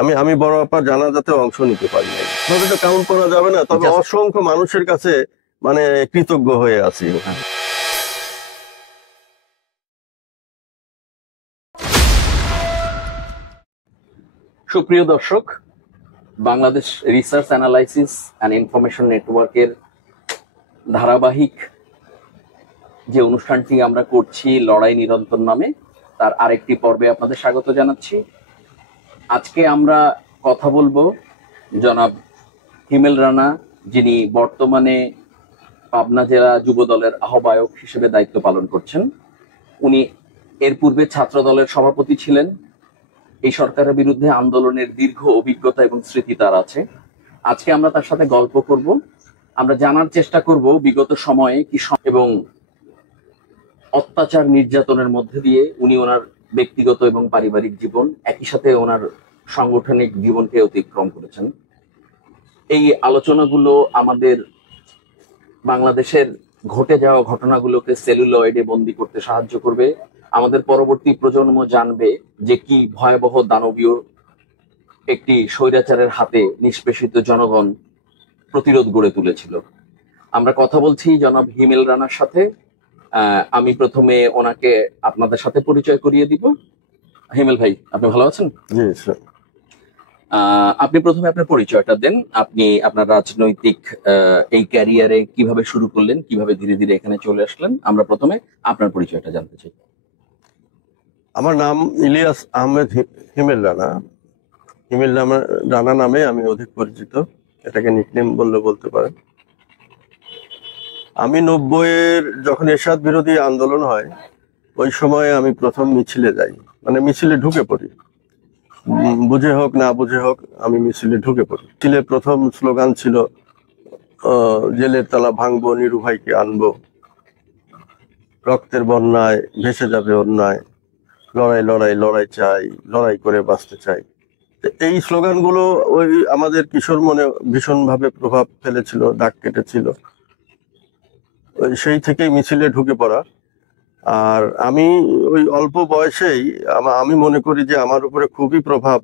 আমি আমি বড় আপা জানাজাতে অংশ নিতে পারি নাই, এটা কাউন্ট করা যাবে না, তবে অসংখ্য মানুষের কাছে মানে কৃতজ্ঞ হয়ে আছি। সুপ্রিয় দর্শক, Bangladesh research analysis and information নেটওয়ার্কের ধারাবাহিক যে অনুষ্ঠানটি আমরা করছি লড়াই নিরন্তর নামে, তার আরেকটি পর্বে আপনাদের স্বাগত জানাচ্ছি। আজকে আমরা কথা বলবো জনাব হিমেল রানা, যিনি বর্তমানে পাবনা জেলা যুব দলের আহ্বায়ক হিসেবে দায়িত্ব পালন করছেন। উনি এর পূর্বে ছাত্র দলের সভাপতি ছিলেন। এই সরকারের বিরুদ্ধে আন্দোলনের দীর্ঘ অভিজ্ঞতা এবং স্মৃতি তার আছে। আজকে আমরা তার সাথে গল্প করব। আমরা জানার চেষ্টা করব বিগত সময়ে কি এবং অত্যাচার নির্যাতনের মধ্যে দিয়ে উনি ওনার ব্যক্তিগত এবং পারিবারিক জীবন, একই সাথে ওনার সাংগঠনিক জীবনকে অতিক্রম করেছেন। এই আলোচনাগুলো আমাদের বাংলাদেশের ঘটে যাওয়া ঘটনাগুলোকে সেলুলয়েডে বন্দী করতে সাহায্য করবে। আমাদের পরবর্তী প্রজন্ম জানবে যে কি ভয়াবহ দানবীয় একটি স্বৈরাচারের হাতে নিষ্পেষিত জনগণ প্রতিরোধ গড়ে তুলেছিল। আমরা কথা বলছি জনাব হিমেল রানার সাথে। আমি প্রথমে ওনাকে আপনাদের সাথে পরিচয় করিয়ে দিব। হিমেল ভাই, আপনি ভালো আছেন? জি স্যার। আপনি প্রথমে আপনার পরিচয়টা দেন। আপনি আপনার রাজনৈতিক এই ক্যারিয়ারে কিভাবে শুরু করলেন, কিভাবে ধীরে ধীরে এখানে চলে আসলেন, আমরা প্রথমে আপনার পরিচয়টা জানতে চাই। আমার নাম ইলিয়াস আহমেদ হিমেল রানা। হিমেল রানা নামে আমি অধিক পরিচিত, এটাকে নিকনেম বললে বলতে পারেন। আমি 90-এর যখন এরশাদ বিরোধী আন্দোলন হয়, ওই সময় আমি প্রথম মিছিলে যাই, মানে মিছিলে ঢুকে পড়ি, বুঝে হোক না বুঝে হোক আমি মিছিলে ঢুকে পড়ি। মিছিলে প্রথম স্লোগান ছিল জেলের তালা ভাঙবো, নিরু ভাইকে আনবো, রক্তের বন্যায় ভেসে যাবে অন্যায়, লড়াই লড়াই লড়াই চাই, লড়াই করে বাঁচতে চাই। এই স্লোগানগুলো ওই আমাদের কিশোর মনে ভীষণভাবে প্রভাব ফেলেছিল, দাগ কেটেছিল। ওই সেই থেকেই মিছিলে ঢুকে পড়া। আর আমি ওই অল্প বয়সেই আমি মনে করি যে আমার উপরে খুবই প্রভাব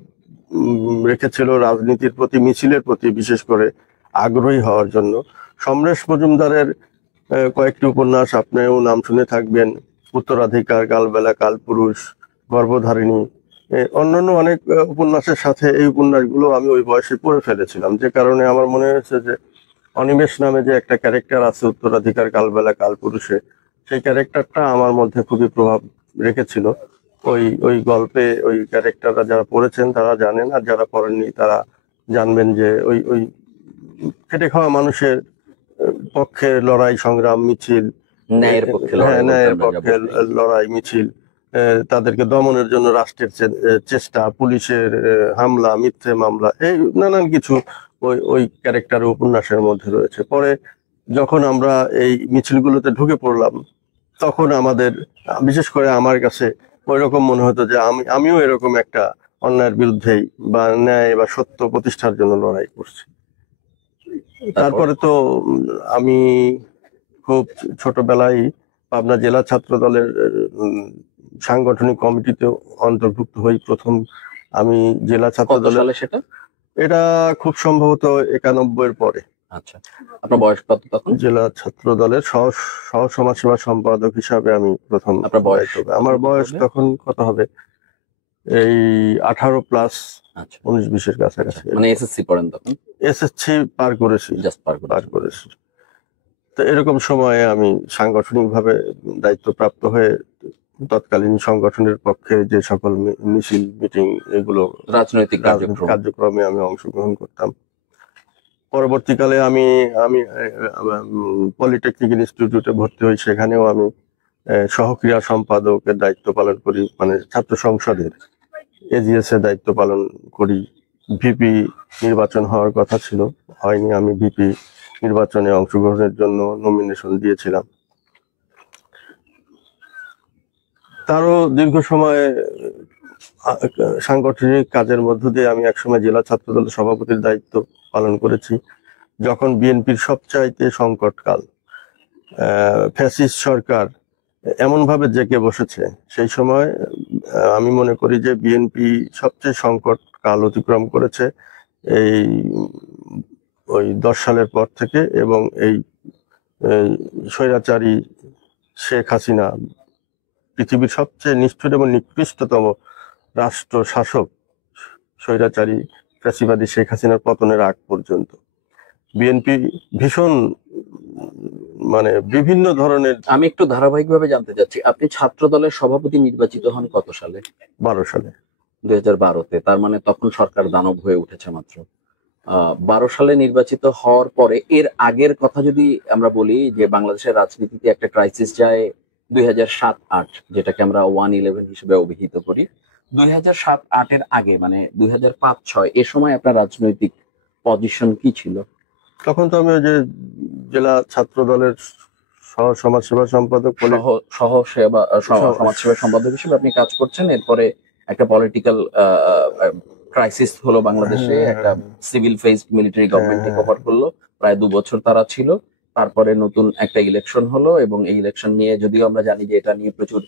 রেখেছিল রাজনীতির প্রতি, মিছিলের প্রতি বিশেষ করে আগ্রহী হওয়ার জন্য। সমরেশ মজুমদারের কয়েকটি উপন্যাস আপনিও নাম শুনে থাকবেন, উত্তরাধিকার, কালবেলা, কালপুরুষ, গর্ভধারিণী, অন্যান্য অনেক উপন্যাসের সাথে এই উপন্যাসগুলো আমি ওই বয়সে পড়ে ফেলেছিলাম, যে কারণে আমার মনে হয়েছে যে অনিমেষ নামে যে একটা ক্যারেক্টার আছে উত্তরাধিকার, কালবেলা, কালপুরুষে, সেই ক্যারেক্টারটা আমার মধ্যে খুবই প্রভাব রেখেছিল। ওই ওই গল্পে ওই ক্যারেক্টাররা যারা পড়েছেন তারা জানেন, আর যারা পড়েননি তারা জানবেন যে ওই ওই খেটে খাওয়া মানুষের পক্ষে লড়াই, সংগ্রাম, মিছিল, ন্যায়ের পক্ষে লড়াই, মিছিল, তাদেরকে দমনের জন্য রাষ্ট্রের চেষ্টা, পুলিশের হামলা, মিথ্যে মামলা, এই নানান কিছু ওই ওই ক্যারেক্টার উপন্যাসের মধ্যে রয়েছে। পরে যখন আমরা এই মিছিলগুলোতে ঢুকে পড়লাম, তখন আমাদের, বিশেষ করে আমার কাছে ওই রকম মনে হতো যে আমিও এরকম একটা অন্যায়ের বিরুদ্ধেই বা ন্যায় বা সত্য প্রতিষ্ঠার জন্য লড়াই করছি। তারপরে তো আমি খুব ছোটবেলায় পাবনা জেলা ছাত্র দলের সাংগঠনিক কমিটিতে অন্তর্ভুক্ত হই। প্রথম আমি জেলা ছাত্র দলের, সেটা এটা খুব সম্ভবত 91-এর পরে। আচ্ছা, আপনার বয়স কত তখন? জেলা ছাত্র দলের সহ সমাজসেবা সম্পাদক হিসাবে আমি প্রথম। আমার বয়স তখন কত হবে, এই 18 প্লাস, 19-20-এর কাছাকাছি। মানে এসএসসি পড়েন তখন? এসএসসি পার করেছি, জাস্ট পার করেছি। তো এরকম সময়ে আমি সাংগঠনিকভাবে দায়িত্বপ্রাপ্ত হয়ে তৎকালীন সংগঠনের পক্ষে যে সকল মিছিল, মিটিং, এগুলো রাজনৈতিক কার্যক্রমে আমি অংশগ্রহণ করতাম। পরবর্তীকালে আমি পলিটেকনিক ইনস্টিটিউটে ভর্তি হই, সেখানেও আমি সহক্রিয়া সম্পাদকের দায়িত্ব পালন করি, মানে ছাত্র সংসদের এজিএস এর দায়িত্ব পালন করি। ভিপি নির্বাচন হওয়ার কথা ছিল, হয়নি। আমি ভিপি নির্বাচনে অংশগ্রহণের জন্য নমিনেশন দিয়েছিলাম। তারও দীর্ঘ সময় সাংগঠনিক কাজের মধ্য দিয়ে আমি একসময় জেলা ছাত্র দলের সভাপতির দায়িত্ব পালন করেছি, যখন বিএনপির সবচাইতে সংকটকাল, ফ্যাসিস্ট সরকার এমনভাবে জেঁকে বসেছে। সেই সময় আমি মনে করি যে বিএনপি সবচেয়ে সংকট কাল অতিক্রম করেছে এই ওই 10 সালের পর থেকে, এবং এই স্বৈরাচারী শেখ হাসিনা পৃথিবীর সবচেয়ে নিষ্ঠুর এবং নিকৃষ্টতম রাষ্ট্র শাসক স্বৈরাচারী ফ্যাসিবাদী শেখ হাসিনার পতনের আগ পর্যন্ত বিএনপি ভীষণ মানে বিভিন্ন ধরনের। আমি একটু ধারাবাহিকভাবে জানতে চাচ্ছি, আপনি ছাত্র দলের সভাপতি নির্বাচিত হন কত সালে? 12 সালে। 2012-তে। তার মানে তখন সরকার দানব হয়ে উঠেছে মাত্র। 12 সালে নির্বাচিত হওয়ার পরে এর আগের কথা যদি আমরা বলি, যে বাংলাদেশের রাজনীতিতে একটা ক্রাইসিস যায় 2007-08, যেটাকে আমরা 1/11 হিসেবে অভিহিত করি। 2007-08 এর আগে মানে 2005-06 এ সময় আপনার রাজনৈতিক পজিশন কি ছিল? তখন তো আমি ওই যে জেলা ছাত্র দলের সমাজসেবা সম্পাদক সমাজসেবা সম্পাদক হিসেবে আপনি কাজ করছেন। এরপরে একটা পলিটিক্যাল ক্রাইসিস হলো বাংলাদেশে, একটা civil phase military government take over করলো, প্রায় 2 বছর তারা ছিল। তারপরে নতুন একটা ইলেকশন হলো, এবং এই ইলেকশন নিয়ে যদিও আমরা জানি যে এটা নিয়ে প্রচুর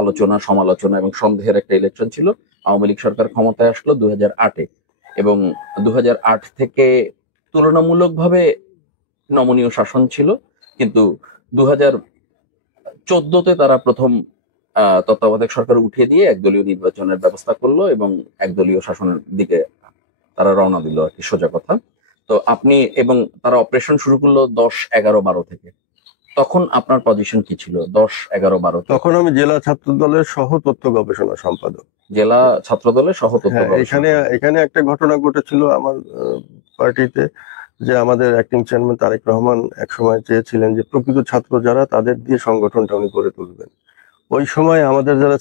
আলোচনা সমালোচনা এবং সন্দেহের একটা ইলেকশন ছিল। আওয়ামী লীগ সরকার ক্ষমতায় আসলো 2008-এ, এবং 2008 থেকে তুলনামূলকভাবে নমনীয় শাসন ছিল, কিন্তু 2014-তে তারা প্রথম তত্ত্বাবধায়ক সরকার উঠিয়ে দিয়ে একদলীয় নির্বাচনের ব্যবস্থা করলো, এবং একদলীয় শাসনের দিকে তারা রওনা দিল আর কি, সোজা কথা। তো আপনি, এবং তারা অপারেশন শুরু করলো 10, 11, 12 থেকে। তখন আপনার পজিশন কি ছিল 10, 11, 12? তখন আমি জেলা ছাত্র দলের সহ তথ্য গবেষণা সম্পাদক। জেলা ছাত্র দলের সহ তথ্য হ্যাঁ, এখানে একটা ঘটনা ঘটেছিল আমার পার্টিতে, যে আমাদের অ্যাক্টিং চেয়ারম্যান তারেক রহমান একসময় চেয়েছিলেন যে প্রকৃত ছাত্র যারা তাদের দিয়ে সংগঠনটা উনি গড়ে তুলবেন। ওই সময় আমাদের যারা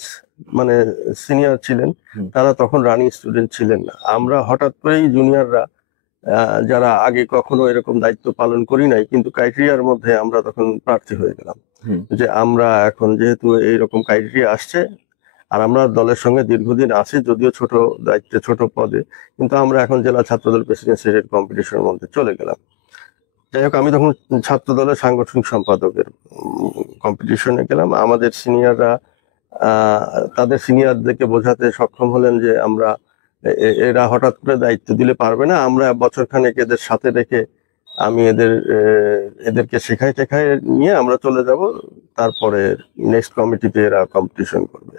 মানে সিনিয়র ছিলেন তারা তখন রানিং স্টুডেন্ট ছিলেন না। আমরা হঠাৎ করেই জুনিয়ররা যারা আগে কখনো এরকম দায়িত্ব পালন করি নাই, কিন্তু ক্রাইটেরিয়ার মধ্যে আমরা তখন প্রার্থী হয়ে গেলাম, যে আমরা এখন যেহেতু এইরকম ক্রাইটেরিয়া আসছে, আর আমরা দলের সঙ্গে দীর্ঘদিন আছি, যদিও ছোট দায়িত্বে ছোট পদে, কিন্তু আমরা এখন জেলা ছাত্রদল প্রেসিডেন্ট সিলেক্ট কম্পিটিশনের মধ্যে চলে গেলাম। যাই হোক, আমি তখন ছাত্র দলের সাংগঠনিক সম্পাদকের কম্পিটিশনে গেলাম। আমাদের সিনিয়ররা তাদের সিনিয়রদেরকে বোঝাতে সক্ষম হলেন যে আমরা এরা হঠাৎ করে দায়িত্ব দিলে পারবে না, আমরা বছরখানেক এদের সাথে রেখে আমি এদেরকে শেখাই টেখাই নিয়ে আমরা চলে যাব, তারপরে নেক্সট কমিটিতে এরা কম্পিটিশন করবে।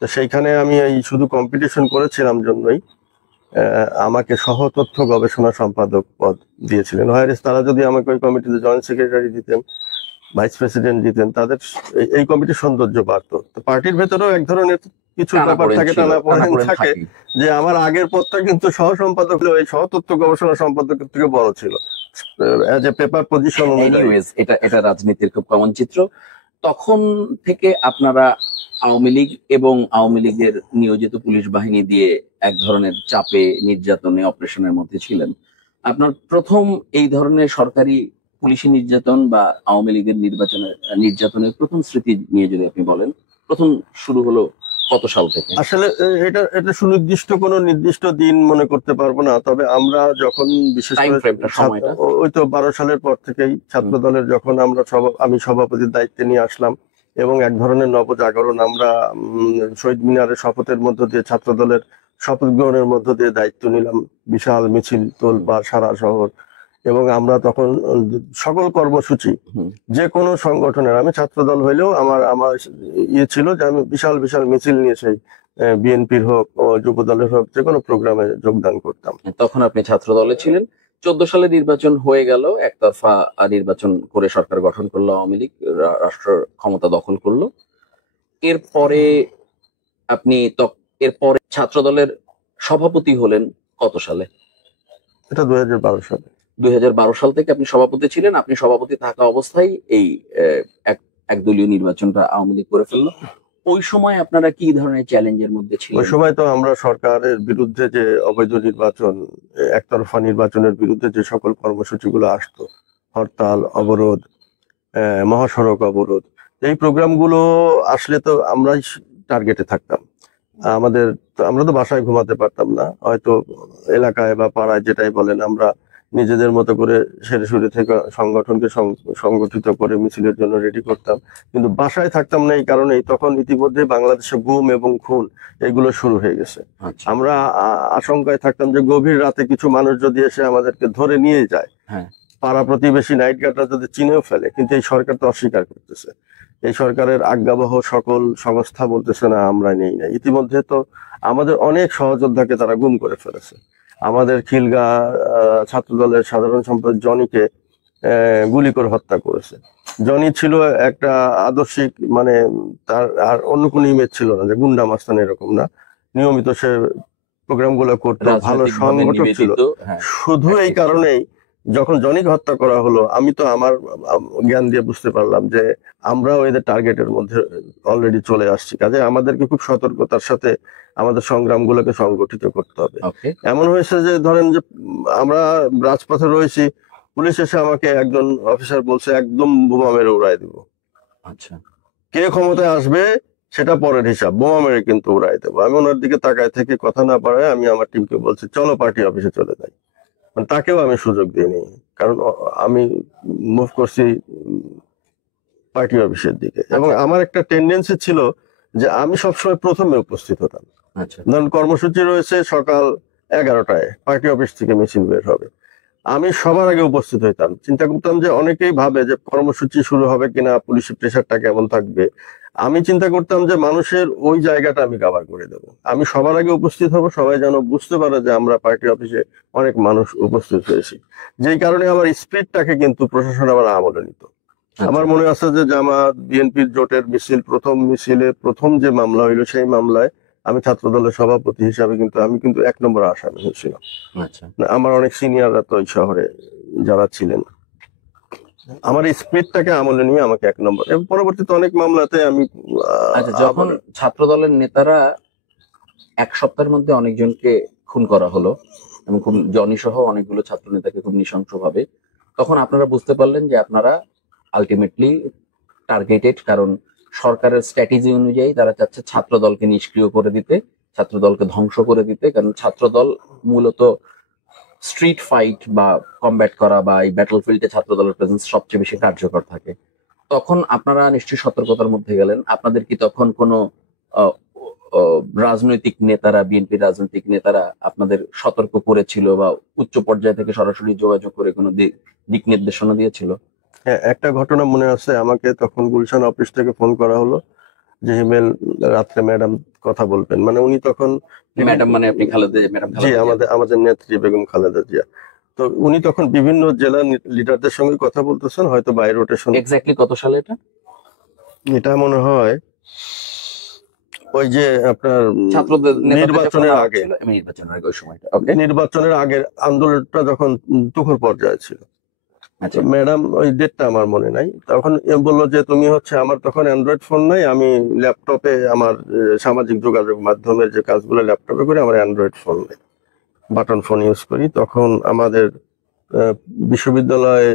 তো সেইখানে আমি এই শুধু কম্পিটিশন করেছিলাম জন্যই আমাকে সহ তথ্য গবেষণা সম্পাদক পদ দিয়েছিলেন। হয়তো তারা যদি আমাকে ওই কমিটিতে জয়েন্ট সেক্রেটারি দিতেন, ভাইস প্রেসিডেন্ট দিতেন, তাদের এই কমিটির সৌন্দর্য বাড়তো। তো পার্টির ভেতরেও এক ধরনের কিছু ব্যাপার থাকে, টানাপোড়েন থাকে, যে আমার আগের পদটা কিন্তু সহ সম্পাদক হলেও এই সহ তথ্য গবেষণা সম্পাদকের থেকে বড় ছিল এজ এ পেপার পজিশন অনুযায়ী। এটা রাজনীতির খুব কমন চিত্র। তখন থেকে আপনারা আওয়ামী লীগ এবং আওয়ামী লীগের নিয়োজিত পুলিশ বাহিনী দিয়ে এক ধরনের চাপে, নির্যাতনে, অপারেশনের মধ্যে ছিলেন। আপনার প্রথম এই ধরনের সরকারি পুলিশি নির্যাতন বা আওয়ামী লীগের নির্যাতনের প্রথম স্মৃতি নিয়ে যদি আপনি বলেন, প্রথম শুরু হলো কত সাল থেকে? আসলে এটা সুনির্দিষ্ট কোনো নির্দিষ্ট দিন মনে করতে পারবো না, তবে আমরা যখন বিশেষ করে ওই তো 12 সালের পর থেকেই ছাত্র দলের যখন আমি সভাপতির দায়িত্বে নিয়ে আসলাম, এবং এক ধরনের নবজাগরণ, আমরা শহীদ মিনারের শপথের মধ্য দিয়ে ছাত্র দলের শপথ গ্রহণের মধ্য দিয়ে দায়িত্ব নিলাম, বিশাল মিছিল তোলপাড় সারা শহর, এবং আমরা তখন সকল কর্মসূচি যে কোনো সংগঠনের, আমি ছাত্র দল হইলেও আমার ইয়ে ছিল যে আমি বিশাল বিশাল মিছিল নিয়ে সেই বিএনপির হোক ও যুব দলের হোক যে কোনো প্রোগ্রামে যোগদান করতাম। তখন আপনি ছাত্র দলে ছিলেন। 14 সালে নির্বাচন হয়ে গেল, একতরফা নির্বাচন করে সরকার গঠন করলো আওয়ামী লীগ, রাষ্ট্র ক্ষমতা দখল করলো। এরপরে আপনি ছাত্র দলের সভাপতি হলেন কত সালে? এটা 2012 সালে। 2012 সাল থেকে আপনি সভাপতি ছিলেন। আপনি সভাপতি থাকা অবস্থায় এই একদলীয় নির্বাচনটা আওয়ামী লীগ করে ফেললো। ওই সময় আপনারা কি ধরনের চ্যালেঞ্জের মধ্যে ছিলেন? ওই সময় তো আমরা সরকারের বিরুদ্ধে যে অবৈধ নির্বাচন, একতরফা নির্বাচনের বিরুদ্ধে যে সকল কর্মসূচিগুলো আসতো, হরতাল, অবরোধ, মহাসড়ক অবরোধ, এই প্রোগ্রামগুলো আসলে তো আমরাই টার্গেটে থাকতাম। আমরা তো বাসায় ঘুমাতে পারতাম না, হয়তো এলাকায় বা পাড়ায় যেটাই বলেন, আমরা নিজেদের মতো করে সেরে সুরে থেকে সংগঠনকে সংগঠিত করে মিছিলের জন্য রেডি করতাম, কিন্তু বাসায় থাকতাম না। এই কারণেই তখন ইতিমধ্যে বাংলাদেশে গুম এবং খুন এগুলো শুরু হয়ে গেছে। আচ্ছা। আমরা আশঙ্কায় থাকতাম যে গভীর রাতে কিছু মানুষ যদি এসে আমাদেরকে ধরে নিয়ে যায়, হ্যাঁ। পাড়া প্রতিবেশী নাইট গার্ডরা যদি চিনেও ফেলে, কিন্তু এই সরকার তো অস্বীকার করতেছে। এই সরকারের আজ্ঞাবহ সকল সংস্থা বলতেছে না আমরা নেই না। ইতিমধ্যে তো আমাদের অনেক সহযোদ্ধাকে তারা গুম করে ফেলেছে। আমাদের খিলগা ছাত্রদলের সাধারণ সম্পাদক জনিকে গুলি করে হত্যা করেছে। জনি ছিল একটা আদর্শিক, মানে তার আর অন্য কোনো ইমেজ ছিল না যে গুন্ডা মাস্তান, এরকম না। নিয়মিত সে প্রোগ্রাম গুলো করতো, ভালো রাজনৈতিকভাবে সংগঠক ছিল। নিবেদিত, হ্যাঁ। শুধু এই কারণেই যখন জনিকে হত্যা করা হলো, আমি তো আমার জ্ঞান দিয়ে বুঝতে পারলাম যে আমরাও এদের টার্গেটের মধ্যে অলরেডি চলে আসছি। কাজে আমাদেরকে খুব সতর্কতার সাথে আমাদের সংগ্রামগুলোকে সংগঠিত করতে হবে। ওকে। এমন হয়েছে যে ধরেন যে আমরা রাজপথে রয়েছি, পুলিশ এসে আমাকে একজন অফিসার বলছে একদম বোমা মেরে উড়াই দিব। আচ্ছা। কে ক্ষমতায় আসবে সেটা পরের হিসাব, বোমা মেরে কিন্তু উড়াই দেবো। আমি ওনার দিকে তাকায় থেকে কথা না পারায় আমি আমার টিমকে বলছি চলো পার্টি অফিসে চলে যাই। মানে তাকেও আমি সুযোগ দিইনি, কারণ আমি মুভ করছি পার্টি অফিসের দিকে। এবং আমার একটা টেন্ডেন্সি ছিল যে আমি সবসময় প্রথমে উপস্থিত হতাম। আচ্ছা। ধরুন কর্মসূচি রয়েছে সকাল 11টায়, পার্টি অফিস থেকে মিছিল বের হবে, আমি সবার আগে উপস্থিত হইতাম। চিন্তা করতাম যে অনেকেই ভাবে যে কর্মসূচি শুরু হবে কিনা, পুলিশের প্রেশারটা কেমন থাকবে। আমি চিন্তা করতাম যে মানুষের ওই জায়গাটা আমি কভার করে দেবো। আমি সবার আগে উপস্থিত হব, সবাই যেন বুঝতে পারে যে আমরা পার্টি অফিসে অনেক মানুষ উপস্থিত হয়েছি। যেই কারণে আমার স্পিডটাকে কিন্তু প্রশাসন আবার আমলে নিত। আমার মনে আছে যে জামাত বিএনপির জোটের মিছিল, প্রথম মিছিলে প্রথম যে মামলা হইলো, সেই মামলায় আমি ছাত্র দলের সভাপতি হিসাবে আমি কিন্তু 1 নম্বর আসামি হয়েছিলাম। আচ্ছা। আমার অনেক সিনিয়ররা তো এই শহরে যারা ছিলেন, আমার স্পিডটাকে আমলে নিয়ে আমাকে 1 নম্বর, এবং পরবর্তীতে অনেক মামলাতে আমি আচ্ছা, যখন ছাত্র দলের নেতারা 1 সপ্তাহের মধ্যে অনেকজনকে খুন করা হলো এবং খুব জনি সহ অনেকগুলো ছাত্র নেতাকে খুব নৃশংসভাবে, তখন আপনারা বুঝতে পারলেন যে আপনারা আলটিমেটলি টার্গেটেড, কারণ সরকারের স্ট্র্যাটেজি অনুযায়ী তারা চাচ্ছে ছাত্র দলকে নিষ্ক্রিয় করে দিতে, ছাত্র দলকে ধ্বংস করে দিতে। কারণ ছাত্র দল মূলত স্ট্রিট ফাইট বা কমব্যাট করা বা এই ব্যাটল ফিল্ডে ছাত্র দলের প্রেজেন্স সবচেয়ে বেশি কার্যকর থাকে। তখন আপনারা নিশ্চয়ই সতর্কতার মধ্যে গেলেন। আপনাদের কি তখন কোনো আহ, রাজনৈতিক নেতারা, বিএনপি রাজনৈতিক নেতারা আপনাদের সতর্ক করেছিল বা উচ্চ পর্যায় থেকে সরাসরি যোগাযোগ করে কোনো দিক নির্দেশনা দিয়েছিল? হ্যাঁ, একটা ঘটনা মনে আছে। আমাকে তখন গুলশান অফিস থেকে ফোন করা হলো যে হিমেল রাত্রে ম্যাডাম কথা বলবেন। মানে উনি তখন, ম্যাডাম মানে আপনি খালেদা ম্যাডাম? জি, আমাদের নেত্রী বেগম খালেদা জিয়া। তো উনি তখন বিভিন্ন জেলা লিডারদের সঙ্গে কথা বলতেছেন, হয়তো বাই রোটেশন। এক্স্যাক্টলি কত সালে এটা? এটা মনে হয় ওই যে আপনার ছাত্রদের নির্বাচনের আগে, নির্বাচনের আগে ওই সময়টা। ওকে। নির্বাচনের আগের আন্দোলনটা যখন তুখর পর্যায়ে ছিল। আচ্ছা। ম্যাডাম ওই ডেটটা আমার মনে নাই। তখন বললো যে তুমি হচ্ছে, আমার তখন অ্যান্ড্রয়েড ফোন নাই, আমি ল্যাপটপে আমার সামাজিক যোগাযোগ মাধ্যমের যে কাজগুলো ল্যাপটপে করি, আমার অ্যান্ড্রয়েড ফোন নেই, বাটন ফোন ইউজ করি। তখন আমাদের বিশ্ববিদ্যালয়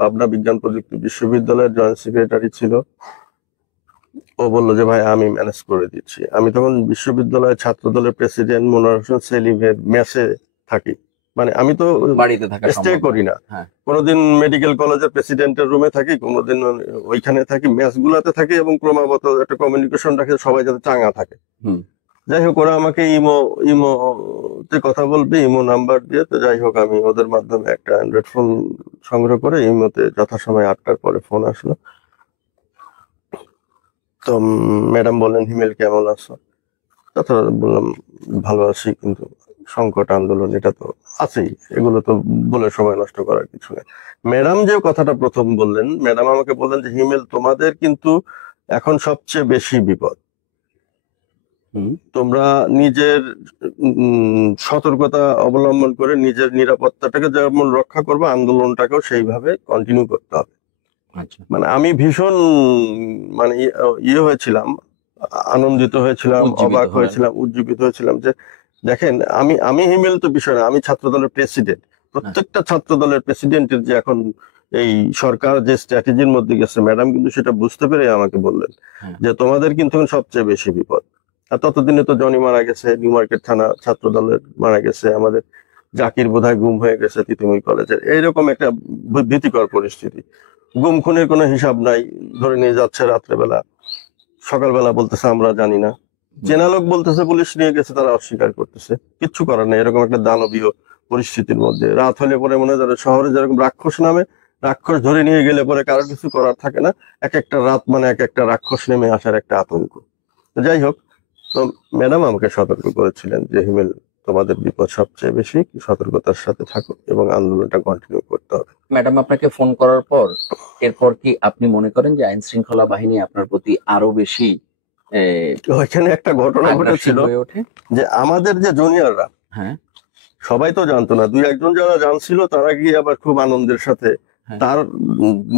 পাবনা বিজ্ঞান প্রযুক্তি বিশ্ববিদ্যালয়ের জয়েন্ট সেক্রেটারি ছিল, ও বললো যে ভাই আমি ম্যানেজ করে দিচ্ছি। আমি তখন বিশ্ববিদ্যালয়ের ছাত্র দলের প্রেসিডেন্ট মনোয়ার হোসেন সেলিমের মেসে থাকি। মানে আমি তো বাড়িতে থাকা স্টে করি না, হ্যাঁ। কোনোদিন মেডিকেল কলেজের প্রেসিডেন্টের রুমে থাকি, কোনোদিন ওইখানে থাকি, মেস গুলাতে থাকি, এবং ক্রমাগত একটা কমিউনিকেশন রাখে সবাই যাতে চাঙ্গা থাকে। যাই হোক, ওরা আমাকে ইমো তে কথা বলবে, ইমো নাম্বার দিয়ে। তো যাই হোক, আমি ওদের মাধ্যমে একটা অ্যান্ড্রয়েড ফোন সংগ্রহ করে ইমোতে যথাসময় 8টার পরে ফোন আসলো। তো ম্যাডাম বললেন হিমেল কেমন আছো? তখন বললাম ভালো আছি, কিন্তু সংকট আন্দোলন এটা তো আছেই, এগুলো তো বলে সময় নষ্ট করার কিছু নেই। ম্যাডাম যে কথাটা প্রথম বললেন, ম্যাডাম আমাকে বললেন যে হিমেল তোমাদের কিন্তু এখন সবচেয়ে বেশি বিপদ, তোমরা নিজের সতর্কতা অবলম্বন করে নিজের নিরাপত্তাটাকে যেমন রক্ষা করবে, আন্দোলনটাকেও সেইভাবে কন্টিনিউ করতে হবে। মানে আমি ভীষণ মানে ইয়ে হয়েছিলাম, আনন্দিত হয়েছিলাম, অবাক হয়েছিলাম, উজ্জীবিত হয়েছিলাম যে দেখেন, আমি হিমেল তো বিষয় না, আমি ছাত্র দলের প্রেসিডেন্ট। প্রত্যেকটা ছাত্র দলের প্রেসিডেন্টের যে এখন এই সরকার যে স্ট্র্যাটেজির মধ্যে গেছে, ম্যাডাম কিন্তু সেটা বুঝতে পেরে আমাকে বললেন যে তোমাদের কিন্তু সবচেয়ে বেশি বিপদ। আর ততদিনে তো জনি মারা গেছে, নিউ মার্কেট থানা ছাত্র দলের মারা গেছে, আমাদের জাকির বোধহয় গুম হয়ে গেছে তিতুমির কলেজের, এইরকম একটা ভীতিকর পরিস্থিতি। গুম খুনের কোনো হিসাব নাই, ধরে নিয়ে যাচ্ছে রাত্রেবেলা, সকালবেলা বলতেছে আমরা জানি না, চেনা লোক বলতেছে পুলিশ নিয়ে গেছে, তারা অস্বীকার করতেছে, কিচ্ছু করার নেই। এরকম একটা দানবীয় পরিস্থিতির মধ্যে রাত হলে পরে মনে হয় শহরে যেরকম রাক্ষস নামে, রাক্ষস ধরে নিয়ে গেলে পরে কারো কিছু করার থাকে না, এক একটা রাত মানে এক একটা রাক্ষস নেমে আসার একটা আতঙ্ক। তো যাই হোক, তো ম্যাডাম আমাকে সতর্ক করেছিলেন যে হিমেল, তোমাদের বিপদ সবচেয়ে বেশি, সতর্কতার সাথে থাকো এবং আন্দোলনটা কন্টিনিউ করতে হবে। ম্যাডাম আপনাকে ফোন করার পর এরপর কি আপনি মনে করেন যে আইন শৃঙ্খলা বাহিনী আপনার প্রতি আরো বেশি ওইখানে একটা ঘটনা ঘটেছিল হয়ে ওঠে? যে আমাদের যে জুনিয়ররা, হ্যাঁ, সবাই তো জানতো না, দুই একজন যারা জানছিল তারা গিয়ে আবার খুব আনন্দের সাথে হ্যাঁ। তার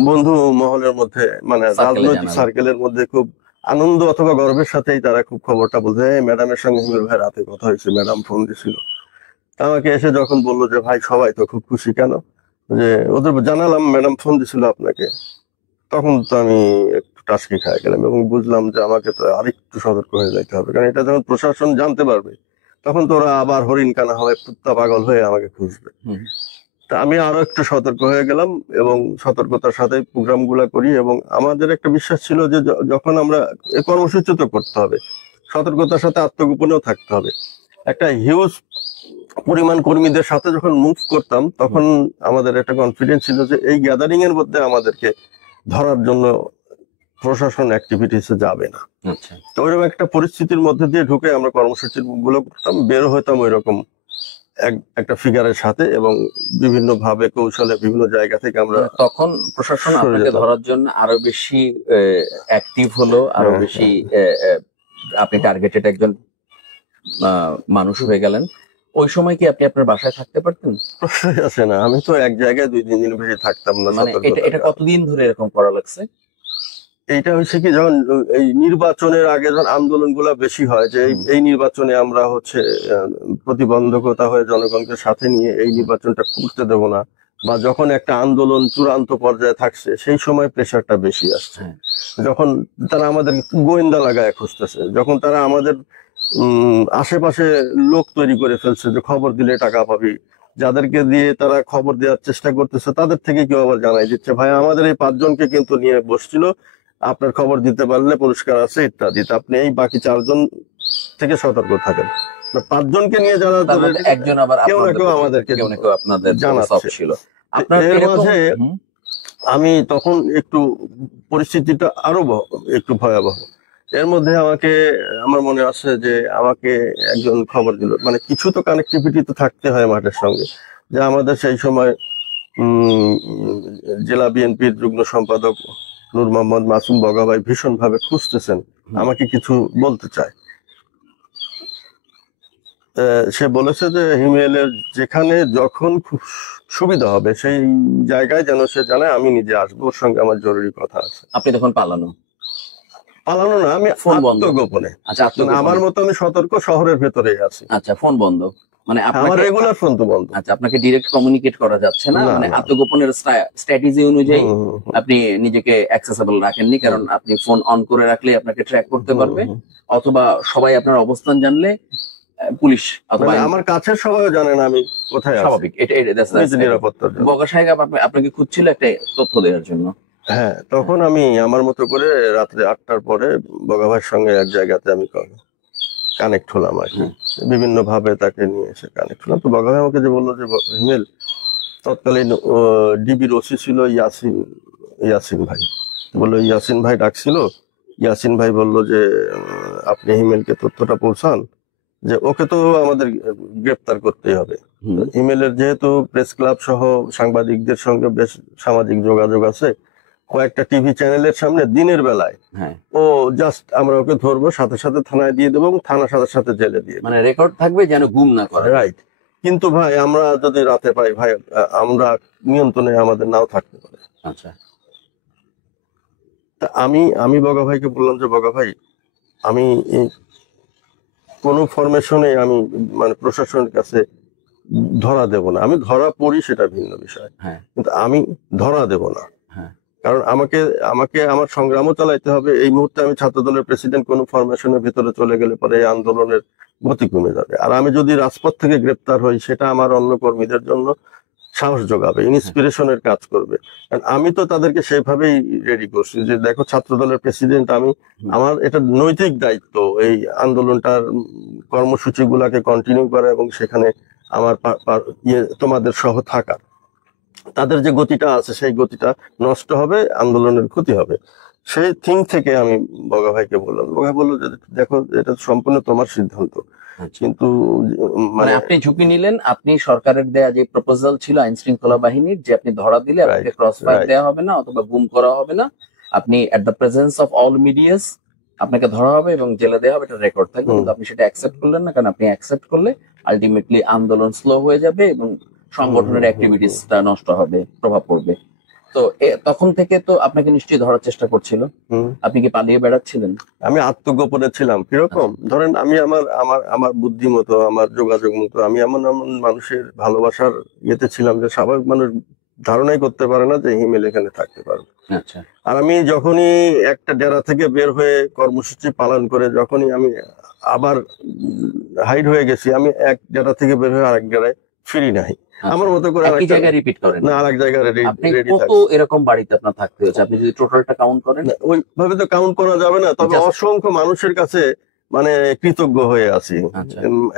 বন্ধু মহলের মধ্যে, মানে রাজনৈতিক সার্কেলের মধ্যে খুব আনন্দ অথবা গর্বের সাথেই তারা খুব খবরটা বলছে, ম্যাডামের সঙ্গে হিমেল ভাই রাতে কথা হয়েছে, ম্যাডাম ফোন দিছিল। আমাকে এসে যখন বললো যে ভাই সবাই তো খুব খুশি, কেন, যে ওদের জানালাম ম্যাডাম ফোন দিছিল আপনাকে, তখন তো আমি একটু টাসকি খাই গেলাম এবং বুঝলাম যে আমাকে তো আরেকটু সতর্ক হয়ে যাইতে হবে, কারণ এটা যখন প্রশাসন জানতে পারবে তখন তো ওরা আবার হরিণ কানা হবে, কুত্তা পাগল হয়ে আমাকে খুঁজবে। তা আমি আরো একটু সতর্ক হয়ে গেলাম এবং সতর্কতার সাথে প্রোগ্রাম গুলা করি। এবং আমাদের একটা বিশ্বাস ছিল যে যখন আমরা কর্মসূচি তো করতে হবে, সতর্কতার সাথে আত্মগোপনেও থাকতে হবে। একটা হিউজ পরিমাণ কর্মীদের সাথে যখন মুভ করতাম তখন আমাদের একটা কনফিডেন্স ছিল যে এই গ্যাদারিং এর মধ্যে আমাদেরকে ধরার জন্য প্রশাসন অ্যাক্টিভিটিসে যাবে না। তো ওইরকম একটা পরিস্থিতির মধ্যে দিয়ে ঢুকে আমরা কর্মসূচি গুলো করতাম, বের হইতাম ওইরকম একটা ফিগারের সাথে এবং বিভিন্ন ভাবে কৌশলে বিভিন্ন জায়গা থেকে আমরা। তখন প্রশাসন আপনাকে ধরার জন্য আরো বেশি অ্যাক্টিভ হলো, আরো বেশি আপনি টার্গেটেড একজন মানুষ হয়ে গেলেন। ওই সময় কি আপনি আপনার বাসায় থাকতে পারতেন? প্রশ্নই আসে না, আমি তো এক জায়গায় 2-3 দিন বেশি থাকতাম না। মানে এটা কতদিন ধরে এরকম করা লাগছে? এইটা হচ্ছে কি, যখন এই নির্বাচনের আগে যখন আন্দোলন গুলা বেশি হয়, যে এই নির্বাচনে আমরা হচ্ছে প্রতিবন্ধকতা হয়ে জনগণকে সাথে নিয়ে এই নির্বাচনটা করতে দেব না, বা যখন একটা আন্দোলন চূড়ান্ত পর্যায়ে থাকছে সেই সময় প্রেশারটা বেশি আসছে। যখন তারা আমাদের গোয়েন্দা লাগায় খুঁজতেছে, যখন তারা আমাদের আশেপাশে লোক তৈরি করে ফেলছে যে খবর দিলে টাকা পাবি, যাদেরকে দিয়ে তারা খবর দেওয়ার চেষ্টা করতেছে তাদের থেকে কেউ আবার জানাই দিচ্ছে ভাই আমাদের এই 5 জনকে কিন্তু নিয়ে বসছিল, আপনার খবর দিতে পারলে পুরস্কার আছে ইত্যাদি, আপনি এই বাকি 4 জন থেকে সতর্ক থাকেন। 5 জনকে নিয়ে যারা একজন আবার কেউ না কেউ আমাদেরকে জানাচ্ছে। এর মাঝে আমি তখন একটু পরিস্থিতিটা আরো একটু ভয়াবহ। এর মধ্যে আমাকে, আমার মনে আছে যে আমাকে একজন খবর দিল, মানে কিছু তো কানেক্টিভিটি তো থাকতে হয় মাঠের সঙ্গে, যে আমাদের সেই সময় জেলা বিএনপির যুগ্ম সম্পাদক নূর মোহাম্মদ মাসুম বগা ভাই ভীষণ ভাবে খুঁজতেছেন, আমাকে কিছু বলতে চায়। সে বলেছে যে হিমেলের যেখানে যখন খুব সুবিধা হবে সেই জায়গায় যেন সে জানায়, আমি নিজে আসবো, ওর সঙ্গে আমার জরুরি কথা আছে। আপনি তখন পালানো না, আমি আত্মগোপনে। আচ্ছা, আমার মতো আমি সতর্ক, শহরের ভেতরে আছি। আচ্ছা, ফোন বন্ধ, মানে আমার রেগুলার ফোন তো বন্ধ। আচ্ছা, আপনাকে ডিরেক্ট কমিউনিকেট করা যাচ্ছে না, মানে আত্মগোপনের স্ট্র্যাটেজি অনুযায়ী আপনি নিজেকে অ্যাক্সেসিবল রাখেননি, কারণ আপনি ফোন অন করে রাখলে আপনাকে ট্র্যাক করতে পারবে, অথবা সবাই আপনার অবস্থান জানলে পুলিশ অথবা আমার কাছের সবাই জানে না আমি কোথায় আছি। স্বাভাবিক, এটা নিরাপত্তার জন্য। বগা সাহেব আপনাকে খুঁজছিল একটা তথ্য দেওয়ার জন্য। হ্যাঁ, তখন আমি আমার মতো করে রাত্রে 8টার পরে বগা ভাইয়ের সঙ্গে এক জায়গাতে আমি কানেক্ট হলাম আর কি, বিভিন্ন ভাবে তাকে নিয়ে এসে কানেক্ট হলাম। তো বগা ভাই আমাকে যে বললো যে হিমেল, তৎকালীন ডিবির ওসি ছিল ইয়াসিন ভাই, বললো ইয়াসিন ভাই ডাকছিল, ইয়াসিন ভাই বললো যে আপনি হিমেলকে তথ্যটা পৌঁছান, যে ওকে তো আমাদের গ্রেপ্তার করতেই হবে। হিমেলের যেহেতু প্রেস ক্লাব সহ সাংবাদিকদের সঙ্গে বেশ সামাজিক যোগাযোগ আছে, কয়েকটা টিভি চ্যানেলের সামনে দিনের বেলায় ও জাস্ট আমরা ওকে ধরবো, সাথে সাথে থানায় দিয়ে দেবো, থানার সাথে সাথে জেলে দিয়ে, মানে রেকর্ড থাকবে যেন গুম না করে। রাইট। কিন্তু ভাই আমরা যদি রাতে পাই ভাই, আমরা নিয়ন্ত্রণে আমাদের নাও থাকতে পারে। আচ্ছা, তা আমি বগা ভাইকে বললাম যে বগা ভাই, আমি কোনো ফরমেশনে আমি মানে প্রশাসনের কাছে ধরা দেব না, আমি ধরা পড়ি সেটা ভিন্ন বিষয়, কিন্তু আমি ধরা দেব না, কারণ আমাকে আমাকে আমার সংগ্রামও চালাইতে হবে। এই মুহূর্তে আমি ছাত্র দলের প্রেসিডেন্ট কোনো ফরমেশনের ভিতরে চলে গেলে পরে এই আন্দোলনের গতি কমে যাবে। আর আমি যদি রাজপথ থেকে গ্রেপ্তার হই, সেটা আমার অন্য কর্মীদের জন্য সাহস যোগাবে, ইন্সপিরেশনের কাজ করবে। কারণ আমি তো তাদেরকে সেভাবেই রেডি করছি যে দেখো ছাত্র দলের প্রেসিডেন্ট আমি, আমার এটা নৈতিক দায়িত্ব এই আন্দোলনটার কর্মসূচি গুলাকে কন্টিনিউ করা এবং সেখানে আমার তোমাদের সহ থাকা। তাদের যে গতিটা আছে সেই গতিটা নষ্ট হবে, আন্দোলনের ক্ষতি হবে। সেই থিং থেকে আমি বগা ভাইকে বললাম, বগা বললো যে দেখো এটা সম্পূর্ণ তোমার সিদ্ধান্ত, কিন্তু মানে আপনি ঝুঁকি নিলেন, আপনি সরকারের দেয়া যে প্রপোজাল ছিল আইন শৃঙ্খলা বাহিনীর, যে আপনি ধরা দিলে আপনাকে ক্রস ফায়ার দেওয়া হবে না অথবা গুম করা হবে না, আপনি at the presence of all medias আপনাকে ধরা হবে এবং জেলে দেওয়া হবে, এটা রেকর্ড থাকবে, কিন্তু আপনি সেটা অ্যাকসেপ্ট করলেন না। কারণ আপনি অ্যাকসেপ্ট করলে আলটিমেটলি আন্দোলন স্লো হয়ে যাবে এবং সংগঠনের অ্যাক্টিভিটিসটা নষ্ট হবে, প্রভাব পড়বে। তো তখন থেকে তো আপনাকে নিশ্চয়ই ধরার চেষ্টা করছিল, আপনি কি পালিয়ে বেড়াচ্ছিলেন? আমি আত্মগোপনে ছিলাম। কিরকম ধরেন আমি আমার আমার আমার বুদ্ধি মতো, আমার যোগাযোগ মতো আমি এমন এমন মানুষের ভালোবাসার ইয়েতে ছিলাম যে স্বাভাবিক মানুষ ধারণাই করতে পারে না যে হিমেল এখানে থাকতে পারবে। আচ্ছা। আর আমি যখনই একটা ডেরা থেকে বের হয়ে কর্মসূচি পালন করে যখনই আমি আবার হাইড হয়ে গেছি, আমি এক ডেরা থেকে বের হয়ে আরেক ডেরায় ফিরি নাই, আমার মতো করে একই জায়গায় রিপিট করেন না, আরেক জায়গায় আপনি রেডি কত থাকি। এরকম বাড়িতে আপনার থাকতে হয়েছে আপনি যদি টোটালটা কাউন্ট করেন? ওইভাবে তো কাউন্ট করা যাবে না, তবে অসংখ্য মানুষের কাছে মানে কৃতজ্ঞ হয়ে আছি।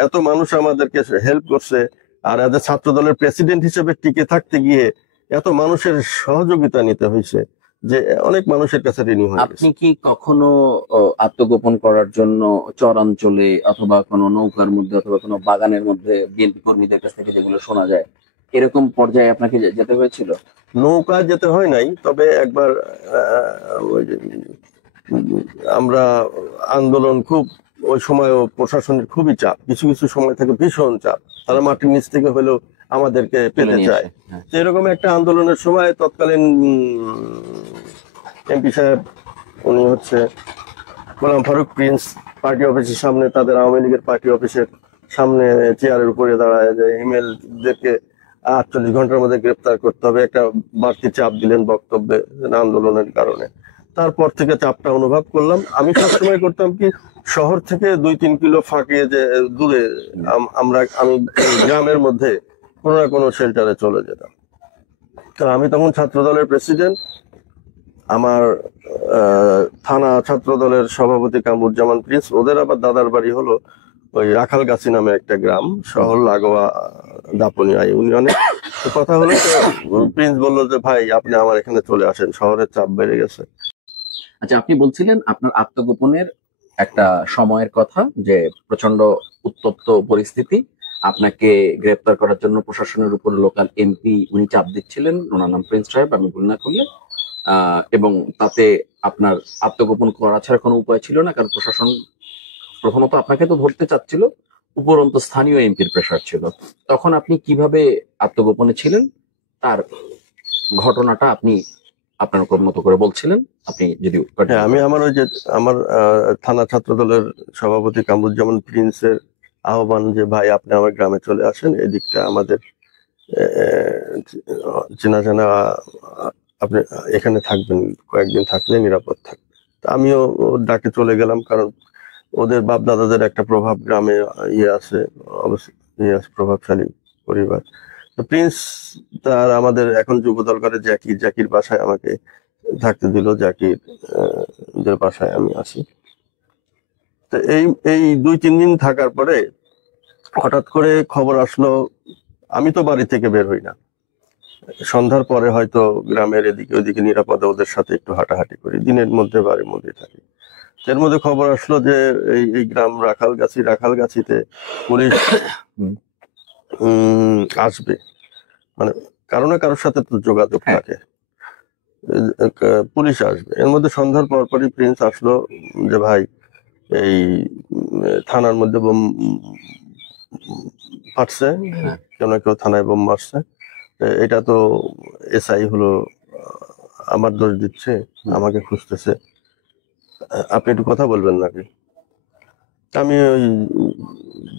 এত মানুষ আমাদেরকে হেল্প করছে, আর এজ এ ছাত্র দলের প্রেসিডেন্ট হিসেবে টিকে থাকতে গিয়ে এত মানুষের সহযোগিতা নিতে হয়েছে যে অনেক মানুষের কাছে ঋণী হয়ে গেছে। আপনি কি কখনো আত্মগোপন করার জন্য চরাঞ্চলে অথবা কোনো নৌকার মধ্যে অথবা কোনো বাগানের মধ্যে বিএনপি কর্মীদের কাছ থেকে যেগুলো শোনা যায়, এরকম পর্যায়ে আপনাকে যেতে হয়েছিল? নৌকা যেতে হয় নাই, তবে একবার ওই যে আমরা আন্দোলন খুব, ওই সময় প্রশাসনের খুবই চাপ, কিছু কিছু সময় থেকে ভীষণ চাপ, তারা মাটির নিচ থেকে হলেও আমাদেরকে পেতে চায়। এরকম একটা আন্দোলনের সময় তৎকালীন এমপি সাহেব, উনি হচ্ছে গোলাম ফারুক প্রিন্স, পার্টি অফিসের সামনে, তাদের আওয়ামী লীগের পার্টি অফিসের সামনে চেয়ারের উপরে দাঁড়ায় যে ইমেলদেরকে 48 ঘন্টার মধ্যে গ্রেপ্তার করতে হবে, একটা বাড়তি চাপ দিলেন বক্তব্যে আন্দোলনের কারণে। তারপর থেকে চাপটা অনুভব করলাম। আমি সবসময় করতাম কি, শহর থেকে 2-3 কিলো ফাঁকে যে দূরে আমি গ্রামের মধ্যে কোনো না কোনো শেল্টারে চলে যেতাম। তো আমি তখন ছাত্র দলের প্রেসিডেন্ট, আমার থানা ছাত্র দলের সভাপতি কামরুজ্জামান প্রিন্স, ওদের আবার দাদার বাড়ি হলো ওই রাখালগাছি নামে একটা গ্রাম, শহর লাগোয়া দাপনিয়া ইউনিয়নে। কথা হলো প্রিন্স বললো যে ভাই আপনি আমার এখানে চলে আসেন, শহরের চাপ বেড়ে গেছে। আচ্ছা, আপনি বলছিলেন আপনার আত্মগোপনের একটা সময়ের কথা, যে প্রচন্ড উত্তপ্ত পরিস্থিতি, আপনাকে গ্রেপ্তার করার জন্য প্রশাসনের উপর লোকাল এমপি উনি চাপ দিচ্ছিলেন, ওনার নাম প্রিন্স সাহেব আমি ভুল না করলে, এবং তাতে আপনার আত্মগোপন করা ছাড়া কোনো উপায় ছিল না, কারণ প্রশাসন প্রথমত আপনাকে তো ধরতে চাচ্ছিল, উপরন্ত স্থানীয় এমপির প্রেসার ছিল। তখন আপনি কিভাবে আত্মগোপনে ছিলেন তার ঘটনাটা আপনি আপনার মতো করে বলছিলেন, আপনি যদি। আমি আমার ওই যে আমার থানা ছাত্র দলের সভাপতি কামরুজ্জামান প্রিন্সের আহ্বান যে ভাই আপনি আমার গ্রামে চলে আসেন, এদিকটা আমাদের চেনা জানা, আপনি এখানে থাকবেন, কয়েকদিন থাকলে নিরাপদ থাকবে। আমিও ডাকে চলে গেলাম, কারণ ওদের বাপ দাদাদের একটা প্রভাব গ্রামে আছে, অবশ্যই প্রভাবশালী পরিবার। তো প্রিন্স তার আমাদের এখন যুবদল করে জাকির বাসায় আমাকে থাকতে দিল, জাকির বাসায় আমি আসি। তো এই 2-3 দিন থাকার পরে হঠাৎ করে খবর আসলো, আমি তো বাড়ি থেকে বের হই না, সন্ধ্যার পরে হয়তো গ্রামের এদিকে ওইদিকে নিরাপদে ওদের সাথে একটু হাঁটাহাঁটি করি, দিনের মধ্যে বাড়ির মধ্যে থাকি। এর মধ্যে খবর আসলো যে এই গ্রাম রাখালগাছিতে পুলিশ আসবে, মানে কারো না কারোর সাথে তো যোগাযোগ থাকে, পুলিশ আসবে। এর মধ্যে সন্ধ্যার পরপরই প্রিন্স আসলো যে ভাই এই থানার মধ্যে বোম ফাটছে, কেউ থানায় বোম মারছে, এটা তো এসআই হলো আমার দোষ দিচ্ছে, আমাকে খুঁজতেছে, আপনি একটু কথা বলবেন নাকি? আমি ওই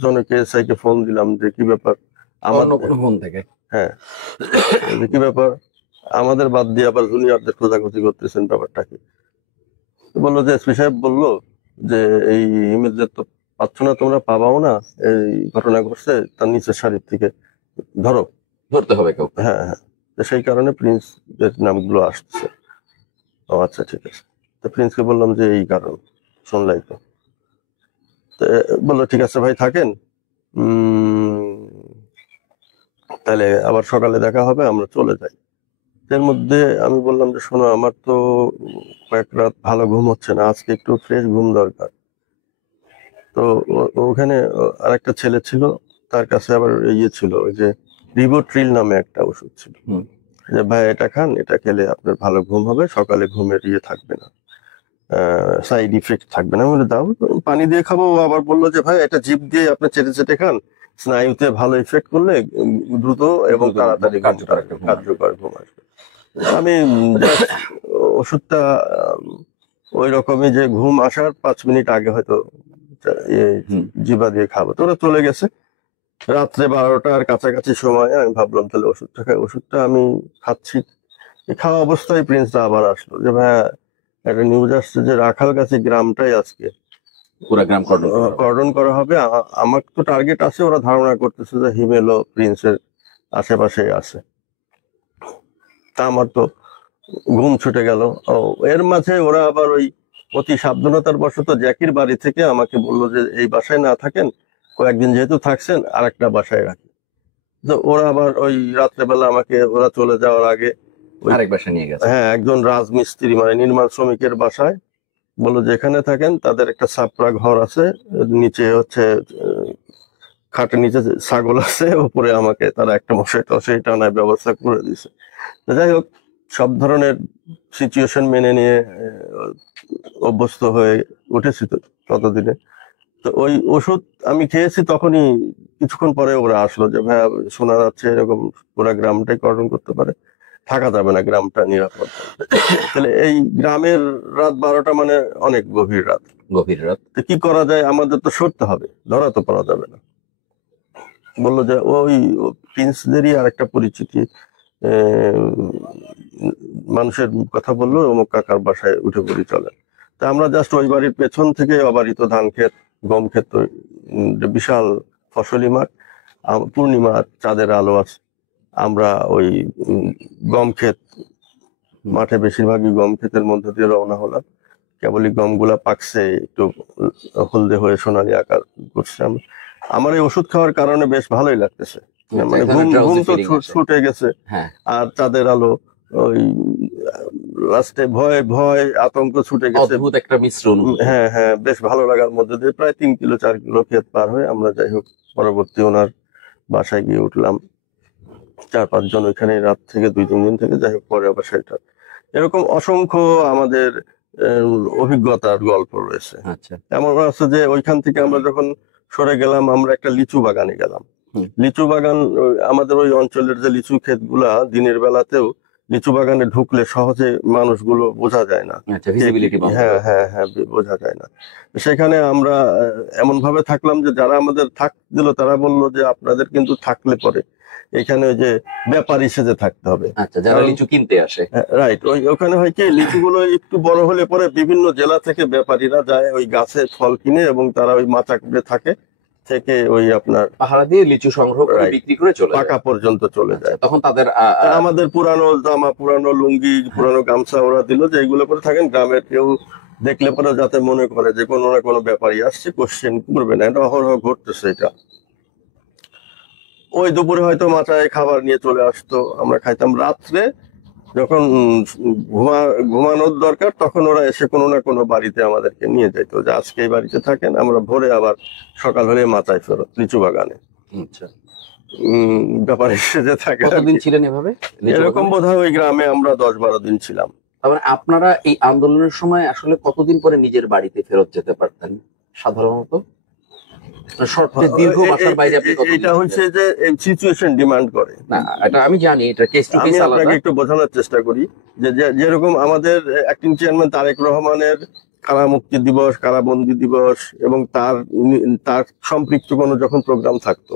জনকে এসআই কে ফোন দিলাম যে কি ব্যাপার, আমার ফোন থেকে, হ্যাঁ, কি ব্যাপার, আমাদের বাদ দিয়ে আবার জুনিয়রদের খোঁজাখুঁজি করতেছেন, ব্যাপারটা কি? বললো যে এসপি সাহেব বললো যে এই ইমেলদের তো পাচ্ছ না, তোমরা পাবাও না, এই ঘটনা ঘটছে তার নিচের সারির থেকে ধরো। ধরতে হবে কাউকে। হ্যাঁ হ্যাঁ, তো সেই কারণে প্রিন্সের নামগুলো আসছে। ও আচ্ছা, ঠিক আছে। তো প্রিন্সকে বললাম যে এই কারণ, শুনলাই তো। তো বললো ঠিক আছে ভাই, থাকেন, তাহলে আবার সকালে দেখা হবে, আমরা চলে যাই। এর মধ্যে আমি বললাম যে শোনো, আমার তো কয়েক রাত ভালো ঘুম হচ্ছে না, আজকে একটু ফ্রেশ ঘুম দরকার। তো ওখানে আরেকটা ছেলে ছিল, তার কাছে আবার ইয়ে ছিল, ওই যে রিবোট্রিল নামে একটা ওষুধ ছিল, হুম। যে ভাই এটা খান, এটা খেলে আপনার ভালো ঘুম হবে, সকালে ঘুমের ইয়ে থাকবে না, সাইড ইফেক্ট থাকবে না। আমি বলি দাও, পানি দিয়ে খাবো। ও আবার বললো যে ভাই এটা জিভ দিয়ে আপনি চেটে চেটে খান, স্নায়ুতে ভালো ইফেক্ট করলে দ্রুত এবং দ্রুত তাড়াতাড়ি কার্যকর একটা ঘুম আসবে। কার্যকর ঘুম আসবে। আমি just ওষুধটা ওই রকমই, যে ঘুম আসার 5 মিনিট আগে হয়তো হুম। জিবা দিয়ে খাবো, তো ওরা চলে গেছে। রাত্রে 12টার কাছাকাছি সময় আমি ভাবলাম তাহলে ওষুধটা খাই। ওষুধটা আমি খাচ্ছি, এই খাওয়া অবস্থায় প্রিন্সটা আবার আসলো যে ভাইয়া একটা নিউজ আসছে যে রাখালগাছি গ্রামটাই আজকে পুরা গ্রাম কর্ডন করা হবে। কর্ডন করা হবে। আমার তো টার্গেট আছে, ওরা ধারণা করতেছে যে হিমেলও প্রিন্সের আশেপাশে আছে। তা আমার তো ঘুম ছুটে গেল। ও, এর মাঝে ওরা আবার ওই অতি সাবধানতার বশত জ্যাকির বাড়ি থেকে আমাকে বললো যে এই বাসায় না থাকেন, কয়েকদিন যেহেতু থাকছেন আর একটা বাসায় রাখি। তো ওরা আবার ওই রাত্রেবেলা আমাকে, ওরা চলে যাওয়ার আগে ওই, আরেক বাসা নিয়ে গেছে। হ্যাঁ, একজন রাজমিস্ত্রি মানে নির্মাণ শ্রমিকের বাসায় বললো যে এখানে থাকেন, তাদের একটা ছাপরা ঘর আছে, নিচে হচ্ছে খাটের নিচে ছাগল আছে, উপরে আমাকে তারা একটা মশাই টশাই টানার ব্যবস্থা করে দিছে। তো যাই হোক, সব ধরনের সিচুয়েশন মেনে নিয়ে অভ্যস্ত হয়ে উঠেছি তো ততদিনে। তো ওই ওষুধ আমি খেয়েছি, তখনই কিছুক্ষণ পরে ওরা আসলো যে ভাইয়া শোনা যাচ্ছে এরকম পুরা গ্রামটাই কর্ডন করতে পারে, থাকা যাবে না, গ্রামটা নিরাপদ। তাহলে এই গ্রামের রাত 12টা মানে অনেক গভীর রাত। গভীর রাত। তো কি করা যায়, আমাদের তো সরতে হবে, ধরা তো পড়া যাবে না। বললো যে ওই প্রিন্সদেরই আরেকটা পরিচিতি মানুষের কথা বললো, অমুক কাকার বাসায় উঠে পড়ি চলে। তা আমরা জাস্ট ওই বাড়ির পেছন থেকে অবারিত ধান ক্ষেত, গম ক্ষেত, বিশাল ফসলি মাঠ, পূর্ণিমার চাঁদের আলো আছে, আমরা ওই গম ক্ষেত মাঠে, বেশিরভাগই গম ক্ষেতের মধ্য দিয়ে রওনা হলাম। কেবলই গমগুলা পাকছে, একটু হলদে হয়ে সোনালি আকার করছে। আমার এই ওষুধ খাওয়ার কারণে বেশ ভালোই লাগতেছে, মানে ঘুম ঘুম তো ছুটে গেছে। হ্যাঁ। আর চাঁদের আলো, ওই লাস্টে ভয় ভয় আতঙ্ক ছুটে গেছে। অদ্ভুত একটা মিশ্রণ। হ্যাঁ হ্যাঁ, বেশ ভালো লাগার মধ্যে দিয়ে প্রায় 3 কিলো 4 কিলো ক্ষেত পার হয়ে আমরা যাই হোক পরবর্তী ওনার বাসায় গিয়ে উঠলাম। 4-5 জন ওইখানে রাত থেকে 2-3 দিন থেকে, যাই হোক পরে আবার সেটা। এরকম অসংখ্য আমাদের অভিজ্ঞতার গল্প রয়েছে। আচ্ছা। এমন আছে যে ওইখান থেকে আমরা যখন সরে গেলাম, আমরা একটা লিচু বাগানে গেলাম। লিচু বাগান, আমাদের ওই অঞ্চলের যে লিচু ক্ষেতগুলা দিনের বেলাতেও লিচু বাগানে ঢুকলে সহজে মানুষগুলো বোঝা যায় না। আচ্ছা, ভিজিবিলিটি বন্ধ। হ্যাঁ হ্যাঁ হ্যাঁ, বোঝা যায় না। সেখানে আমরা এমন ভাবে থাকলাম যে যারা আমাদের থাক দিল তারা বললো যে আপনাদের কিন্তু থাকলে পরে এখানে ওই যে ব্যাপারী সেজে থাকতে হবে। আচ্ছা, যারা লিচু কিনতে আসে। রাইট, ওখানে হয় কি, লিচুগুলো একটু বড় হলে পরে বিভিন্ন জেলা থেকে ব্যাপারীরা যায় ওই গাছে ফল কিনে, এবং তারা ওই মাচা করে থাকে, থেকে ওই আপনার পাহাড়া দিয়ে লিচু সংগ্রহ করে Right. বিক্রি করে চলে পাকা যায়। পর্যন্ত চলে যায়। তখন তাদের তা আমাদের পুরানো জামা, পুরানো লুঙ্গি, পুরানো গামছা ওরা দিল যে এইগুলো পরে থাকেন, গ্রামের কেউ দেখলে পরে যাতে মনে করে যে কোনো না কোনো ব্যাপারী আসছে, কোশ্চেন করবে না। এটা অহরহ ঘটতেছে এটা। ওই দুপুরে হয়তো মাথায় খাবার নিয়ে চলে আসতো, আমরা খাইতাম। রাত্রে যখন ঘুমানোর দরকার, তখন ওরা এসে কোনো না কোনো বাড়িতে আমাদেরকে নিয়ে যেত, যে আজকে এই বাড়িতে থাকেন, আমরা ভোরে আবার সকাল হলে মাথায় ফেরত লিচু বাগানে। আচ্ছা, ব্যাপারে সেজে থাকে। কতদিন ছিলেন এভাবে? এরকম বোধহয় ওই গ্রামে আমরা 10-12 দিন ছিলাম। তার মানে আপনারা এই আন্দোলনের সময় আসলে কতদিন পরে নিজের বাড়িতে ফেরত যেতে পারতেন সাধারণত? দীর্ঘ বাসার বাইরে আপনি কতদিন এটা হচ্ছে যে সিচুয়েশন ডিমান্ড করে। না, এটা আমি জানি, এটা কেস টু আমি কেস আপনাকে আলাদা। একটু বোঝানোর চেষ্টা করি যে যেরকম আমাদের অ্যাক্টিং চেয়ারম্যান তারেক রহমানের কারামুক্তি দিবস, কারাবন্দী দিবস এবং তার সম্পৃক্ত কোনো যখন প্রোগ্রাম থাকতো,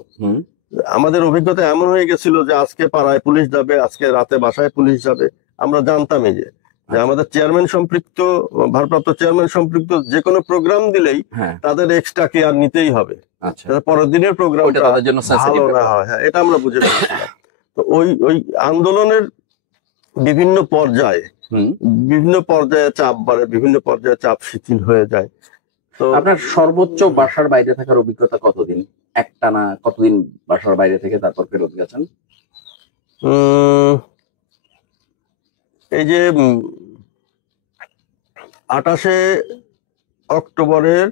আমাদের অভিজ্ঞতা এমন হয়ে গেছিল যে আজকে পাড়ায় পুলিশ যাবে, আজকে রাতে বাসায় পুলিশ যাবে। আমরা জানতামই যে আমাদের চেয়ারম্যান সম্পৃক্ত, ভারপ্রাপ্ত চেয়ারম্যান সম্পৃক্ত যে কোনো প্রোগ্রাম দিলেই হ্যাঁ, তাদের এক্সট্রা কেয়ার নিতেই হবে, আচ্ছা, যাতে পরের দিনের প্রোগ্রামটা ওইটা তাদের জন্য ভালো সেন্সিটিভ না হয়। হ্যাঁ, এটা আমরা বুঝে পেরেছিলাম। তো ওই ওই আন্দোলনের বিভিন্ন পর্যায়ে হুম। চাপ বাড়ে, বিভিন্ন পর্যায়ে চাপ শিথিল হয়ে যায়। তো আপনার সর্বোচ্চ বাসার বাইরে থাকার অভিজ্ঞতা কতদিন? একটানা কতদিন বাসার বাইরে থেকে তারপর ফেরত গেছেন? উম, এই যে 28শে অক্টোবরের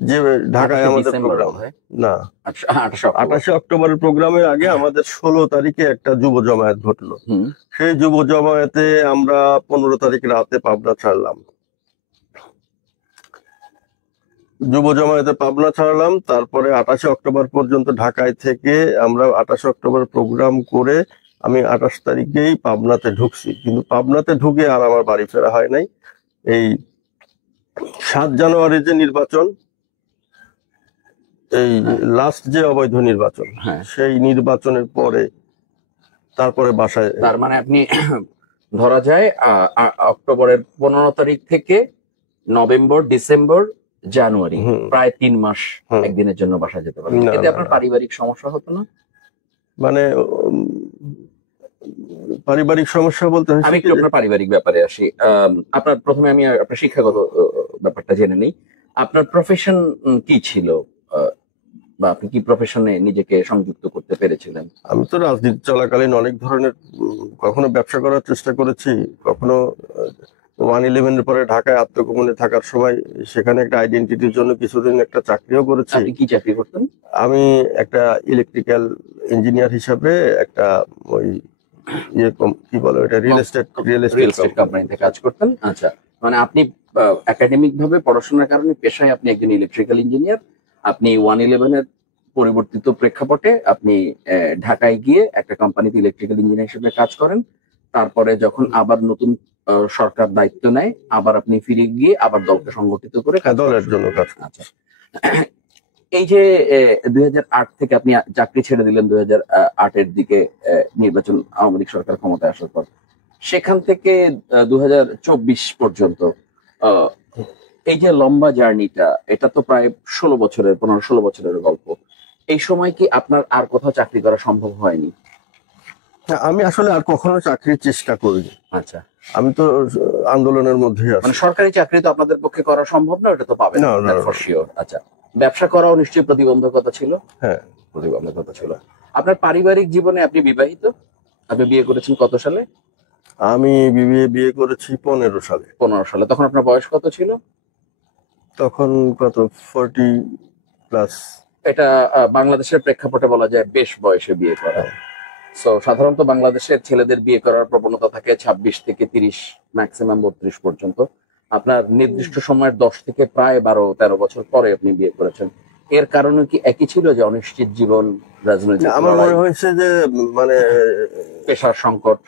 যে ঢাকায় 28শে আমাদের ডিসেম্বর প্রোগ্রাম, বোধহয়। না, আচ্ছা, 28শে অক্টোবর। 28শে অক্টোবরের প্রোগ্রামের আগে আমাদের 16 তারিখে একটা যুব জমায়েত ঘটলো। হুম। সেই যুব জমায়েতে আমরা 15 তারিখ রাতে পাবনা ছাড়লাম। তারপরে 28শে অক্টোবর পর্যন্ত ঢাকায় থেকে আমরা 28শে অক্টোবর প্রোগ্রাম করে আমি 28 তারিখেই পাবনাতে ঢুকছি। কিন্তু পাবনাতে ঢুকে আর আমার বাড়ি ফেরা হয় নাই। এই 7 জানুয়ারি যে নির্বাচন, এই লাস্ট যে অবৈধ নির্বাচন, হ্যাঁ। সেই নির্বাচনের পরে তারপরে বাসায়। তার মানে আপনি ধরা যায় অক্টোবরের 15 তারিখ থেকে নভেম্বর, ডিসেম্বর, জানুয়ারি, হুম। প্রায় 3 মাস হুম। একদিনের জন্য বাসায় যেতে পারেন। না, এতে না, আপনার না। পারিবারিক সমস্যা হতো না? মানে পারিবারিক সমস্যা বলতে হয়েছে আমি কি একটু যে, আপনার পারিবারিক ব্যাপারে আসি। আপনার প্রথমে আমি আপনার শিক্ষাগত ব্যাপারটা জেনে নিই। আপনার প্রফেশন কি ছিল? আহ, বা আপনি কি প্রফেশনে নিজেকে সংযুক্ত করতে পেরেছিলেন? আমি তো রাজনীতি চলাকালীন অনেক ধরনের কখনো ব্যবসা করার চেষ্টা করেছি, কখনো 111-এর পরে ঢাকায় আত্মগোপনে থাকার সময় সেখানে একটা আইডেন্টিটির জন্য কিছুদিন একটা চাকরিও করেছি। আপনি কি চাকরি করতেন? আমি একটা ইলেকট্রিক্যাল ইঞ্জিনিয়ার হিসাবে একটা ওই কি বলে এটা, রিয়েল রিয়েল এস্টেট কোম্পানিতে কাজ করতেন। আচ্ছা, মানে আপনি একাডেমিক ভাবে পড়াশোনার কারণে পেশায় আপনি একজন ইলেকট্রিক্যাল ইঞ্জিনিয়ার। আপনি 111-এর পরিবর্তিত প্রেক্ষাপটে আপনি ঢাকায় গিয়ে একটা কোম্পানিতে ইলেকট্রিক্যাল ইঞ্জিনিয়ার হিসেবে কাজ করেন। তারপরে যখন আবার নতুন সরকার দায়িত্ব নেয়, আবার আপনি ফিরে গিয়ে আবার দলকে সংগঠিত করে কাজ দলের করা জন্য শুরু কাজ করেন। করছি। আচ্ছা, এই যে 2008 থেকে আপনি চাকরি ছেড়ে দিলেন 2008-এর দিকে, নির্বাচন, আওয়ামী লীগ সরকার ক্ষমতায় আসার পর, সেখান থেকে 2024 পর্যন্ত আহ, এই যে লম্বা জার্নিটা, এটা তো প্রায় 15-16 বছরের গল্প। এই সময় কি আপনার আর কোথাও চাকরি করা সম্ভব হয়নি? হ্যাঁ, আমি আসলে আর কখনো চাকরির চেষ্টা করিনি। আচ্ছা, আমি তো আন্দোলনের মধ্যেই আছি। মানে সরকারি চাকরি তো আপনাদের পক্ষে করা সম্ভব না, ওটা তো পাবেন না, না, ফর না। শিওর। আচ্ছা, ব্যবসা করাও নিশ্চয়ই প্রতিবন্ধকতা ছিল? হ্যাঁ। প্রতিবন্ধকতা ছিল। আপনার পারিবারিক জীবনে আপনি বিবাহিত? আপনি বিয়ে করেছেন কত সালে? আমি বিয়ে করেছি 15 সালে। 15 সালে। তখন আপনার বয়স কত ছিল? তখন কত, 40 প্লাস। এটা বাংলাদেশের প্রেক্ষাপটে বলা যায় বেশ বয়সে বিয়ে করা। সো সাধারণত বাংলাদেশের ছেলেদের বিয়ে করার প্রবণতা থাকে 26 থেকে 30, ম্যাক্সিমাম 32 পর্যন্ত। আপনার নির্দিষ্ট সময়ের 10 থেকে প্রায় 12-13 বছর পরে আপনি বিয়ে করেছেন। এর কারণে কি একই ছিল, যে অনিশ্চিত জীবন, রাজনৈতিক আমার লড়াই, মনে হয়েছে যে মানে পেশার সংকট?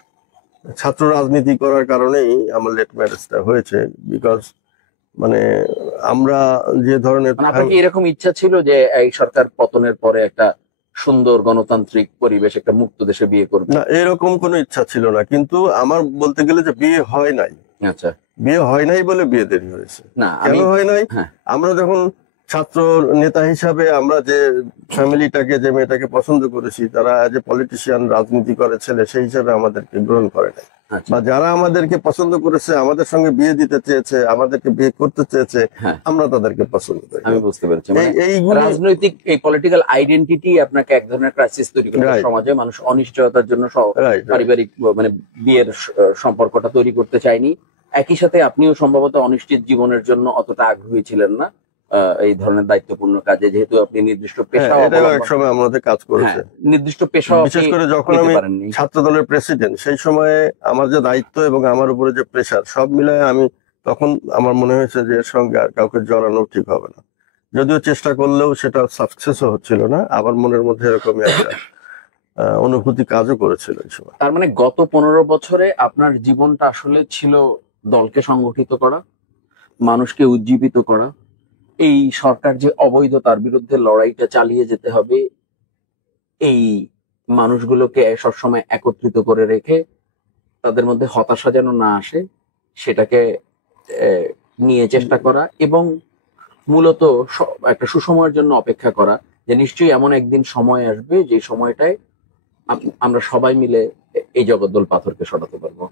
ছাত্র রাজনীতি করার কারণেই আমার লেট ম্যারেজটা হয়েছে। বিকজ মানে আমরা যে ধরনের মানে আপনার কি এরকম ইচ্ছা ছিল যে এই সরকার পতনের পরে একটা সুন্দর গণতান্ত্রিক পরিবেশ, একটা মুক্ত দেশে বিয়ে করবে? না, এরকম কোনো ইচ্ছা ছিল না, কিন্তু আমার বলতে গেলে যে বিয়ে হয় নাই। আচ্ছা, বিয়ে হয় নাই বলে বিয়ে দেরি হয়েছে। না কেন আমি, হয় নাই? হ্যাঁ, আমরা যখন ছাত্র নেতা হিসাবে আমরা যে ফ্যামিলিটাকে, যে মেয়েটাকে পছন্দ করেছি, তারা এজ এ পলিটিশিয়ান, রাজনীতি করে ছেলে, সেই হিসাবে আমাদেরকে গ্রহণ করে নাই। আচ্ছা, বা যারা আমাদেরকে পছন্দ করেছে, আমাদের সঙ্গে বিয়ে দিতে চেয়েছে, আমাদেরকে বিয়ে করতে চেয়েছে, হ্যাঁ, আমরা তাদেরকে পছন্দ করি। আমি বুঝতে পেরেছি। মানে এইগুলি রাজনৈতিক এই পলিটিক্যাল আইডেন্টিটি আপনাকে এক ধরনের ক্রাইসিস তৈরি করে, Right. সমাজে মানুষ অনিশ্চয়তার জন্য Right. পারিবারিক মানে বিয়ের সম্পর্কটা তৈরি করতে চায়নি। একই সাথে আপনিও সম্ভবত অনিশ্চিত জীবনের জন্য অতটা আগ্রহী ছিলেন না এই ধরনের দায়িত্বপূর্ণ কাজে, যেহেতু আপনি নির্দিষ্ট পেশা, এটাও এক সময় আমাদের কাজ করেছে। নির্দিষ্ট পেশা বিশেষ করে যখন আমি ছাত্র দলের প্রেসিডেন্ট, সেই সময়ে আমার যে দায়িত্ব এবং আমার উপরে যে প্রেশার, সব মিলায় আমি তখন আমার মনে হয়েছে যে এর সঙ্গে আর কাউকে জড়ানো ঠিক হবে না। যদিও চেষ্টা করলেও সেটা সাকসেসও হচ্ছিল না। আবার মনের মধ্যে এরকমই একটা অনুভূতি কাজও করেছিল এই সময়। তার মানে গত 15 বছরে আপনার জীবনটা আসলে ছিল দলকে সংগঠিত করা, মানুষকে উজ্জীবিত করা, এই সরকার যে অবৈধ, তার বিরুদ্ধে লড়াইটা চালিয়ে যেতে হবে, এই মানুষগুলোকে সবসময় একত্রিত করে রেখে তাদের মধ্যে হতাশা যেন না আসে সেটাকে আহ, নিয়ে চেষ্টা করা, এবং মূলত একটা সুসময়ের জন্য অপেক্ষা করা, যে নিশ্চয়ই এমন একদিন সময় আসবে যে সময়টায় আমরা সবাই মিলে এই জগদ্দল পাথরকে সরাতে পারবো।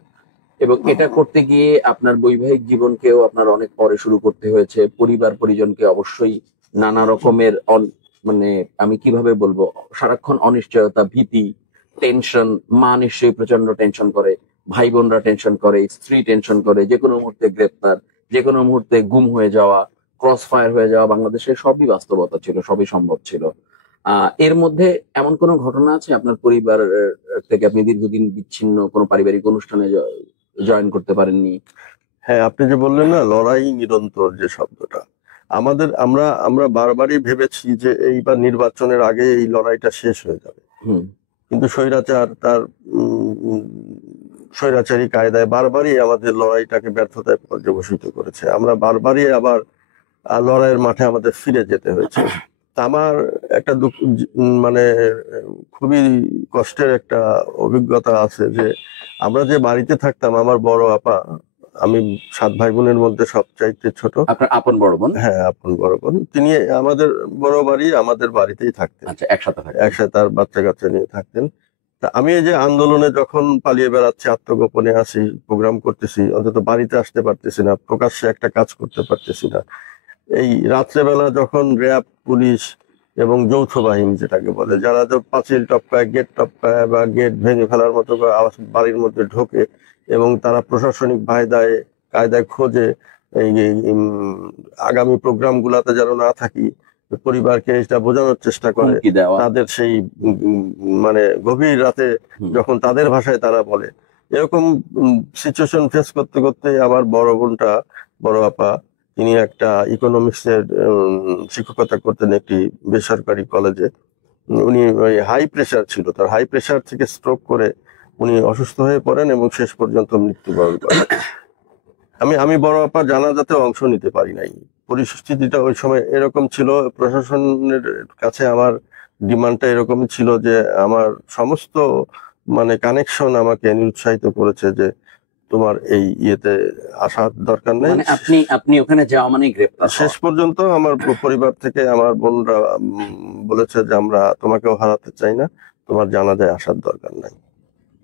এবং এটা করতে গিয়ে আপনার বৈবাহিক জীবনকেও আপনার অনেক পরে শুরু করতে হয়েছে, পরিবার পরিজনকে অবশ্যই নানা রকমের মানে আমি কিভাবে বলবো, সারাক্ষণ অনিশ্চয়তা, ভীতি, টেনশন। মা নিশ্চয়ই প্রচন্ড টেনশন করে, ভাই বোনরা টেনশন করে, স্ত্রী টেনশন করে, যে কোনো মুহূর্তে গ্রেপ্তার, যে কোনো মুহূর্তে গুম হয়ে যাওয়া, ক্রস ফায়ার হয়ে যাওয়া, বাংলাদেশের সবই বাস্তবতা ছিল, সবই সম্ভব ছিল। এর মধ্যে এমন কোনো ঘটনা আছে আপনার পরিবার থেকে আপনি দীর্ঘদিন বিচ্ছিন্ন কোনো পারিবারিক অনুষ্ঠানে জয়েন করতে পারেননি? হ্যাঁ, আপনি যে বললেন না লড়াই নিরন্তর, যে শব্দটা আমাদের, আমরা আমরা বারবারই ভেবেছি যে এইবার নির্বাচনের আগে এই লড়াইটা শেষ হয়ে যাবে, হুম। কিন্তু স্বৈরাচার তার স্বৈরাচারী কায়দায় বারবারই আমাদের লড়াইটাকে ব্যর্থতায় পর্যবসিত করেছে। আমরা বারবারই আবার লড়াইয়ের মাঠে আমাদের ফিরে যেতে হয়েছে। তা আমার একটা মানে খুবই কষ্টের একটা অভিজ্ঞতা আছে যে আমরা যে বাড়িতে থাকতাম, আমার বড় আপা, আমি 7 ভাই বোনের মধ্যে সবচাইতে ছোট। আপনার আপন বড় বোন? হ্যাঁ, আপন বড় বোন। তিনি আমাদের বড় বাড়ি, আমাদের বাড়িতেই থাকতেন, আচ্ছা, একসাথে থাকে। একসাথে তার বাচ্চা কাচ্চা নিয়ে থাকতেন। তা আমি এই যে আন্দোলনে যখন পালিয়ে বেড়াচ্ছি, আত্মগোপনে আছি, প্রোগ্রাম করতেছি, অন্তত বাড়িতে আসতে পারতেছি না, প্রকাশ্যে একটা কাজ করতে পারতেছি না। এই রাত্রেবেলা যখন র্যাব, পুলিশ এবং যৌথ বাহিনী যেটাকে বলে, যারা তো পাঁচিল টপকায়, গেট টপকায় বা গেট ভেঙে ফেলার মতো করে বাড়ির মধ্যে ঢোকে এবং তারা প্রশাসনিক কায়দায় খোঁজে এই আগামী প্রোগ্রাম গুলাতে যেন না থাকি, পরিবারকে এটা বোঝানোর চেষ্টা করে, হুমকি দেওয়া। তাদের সেই মানে গভীর রাতে যখন তাদের ভাষায় তারা বলে, এরকম সিচুয়েশন ফেস করতে করতে আমার বড় বোনটা, বড় আপা, তিনি একটা ইকোনমিক্সের শিক্ষকতা করতেন একটি বেসরকারি কলেজে। উনি ওই হাই প্রেশার ছিল, তার হাই প্রেশার থেকে স্ট্রোক করে উনি অসুস্থ হয়ে পড়েন এবং শেষ পর্যন্ত মৃত্যুবরণ করেন। আমি বড় আপার জানাজাতে অংশ নিতে পারি নাই। পরিস্থিতিটা ওই সময় এরকম ছিল, প্রশাসনের কাছে আমার ডিমান্ডটা এরকমই ছিল যে আমার সমস্ত মানে কানেকশন আমাকে নিরুৎসাহিত করেছে যে তোমার এই ইয়েতে আসার দরকার নেই। মানে আপনি ওখানে যাওয়া মানে গ্রেপ্তার শেষ পর্যন্ত আমার পরিবার থেকে আমার বোনরা বলেছে যে আমরা তোমাকেও হারাতে চাই না, তোমার জানাজায় আসার দরকার নাই।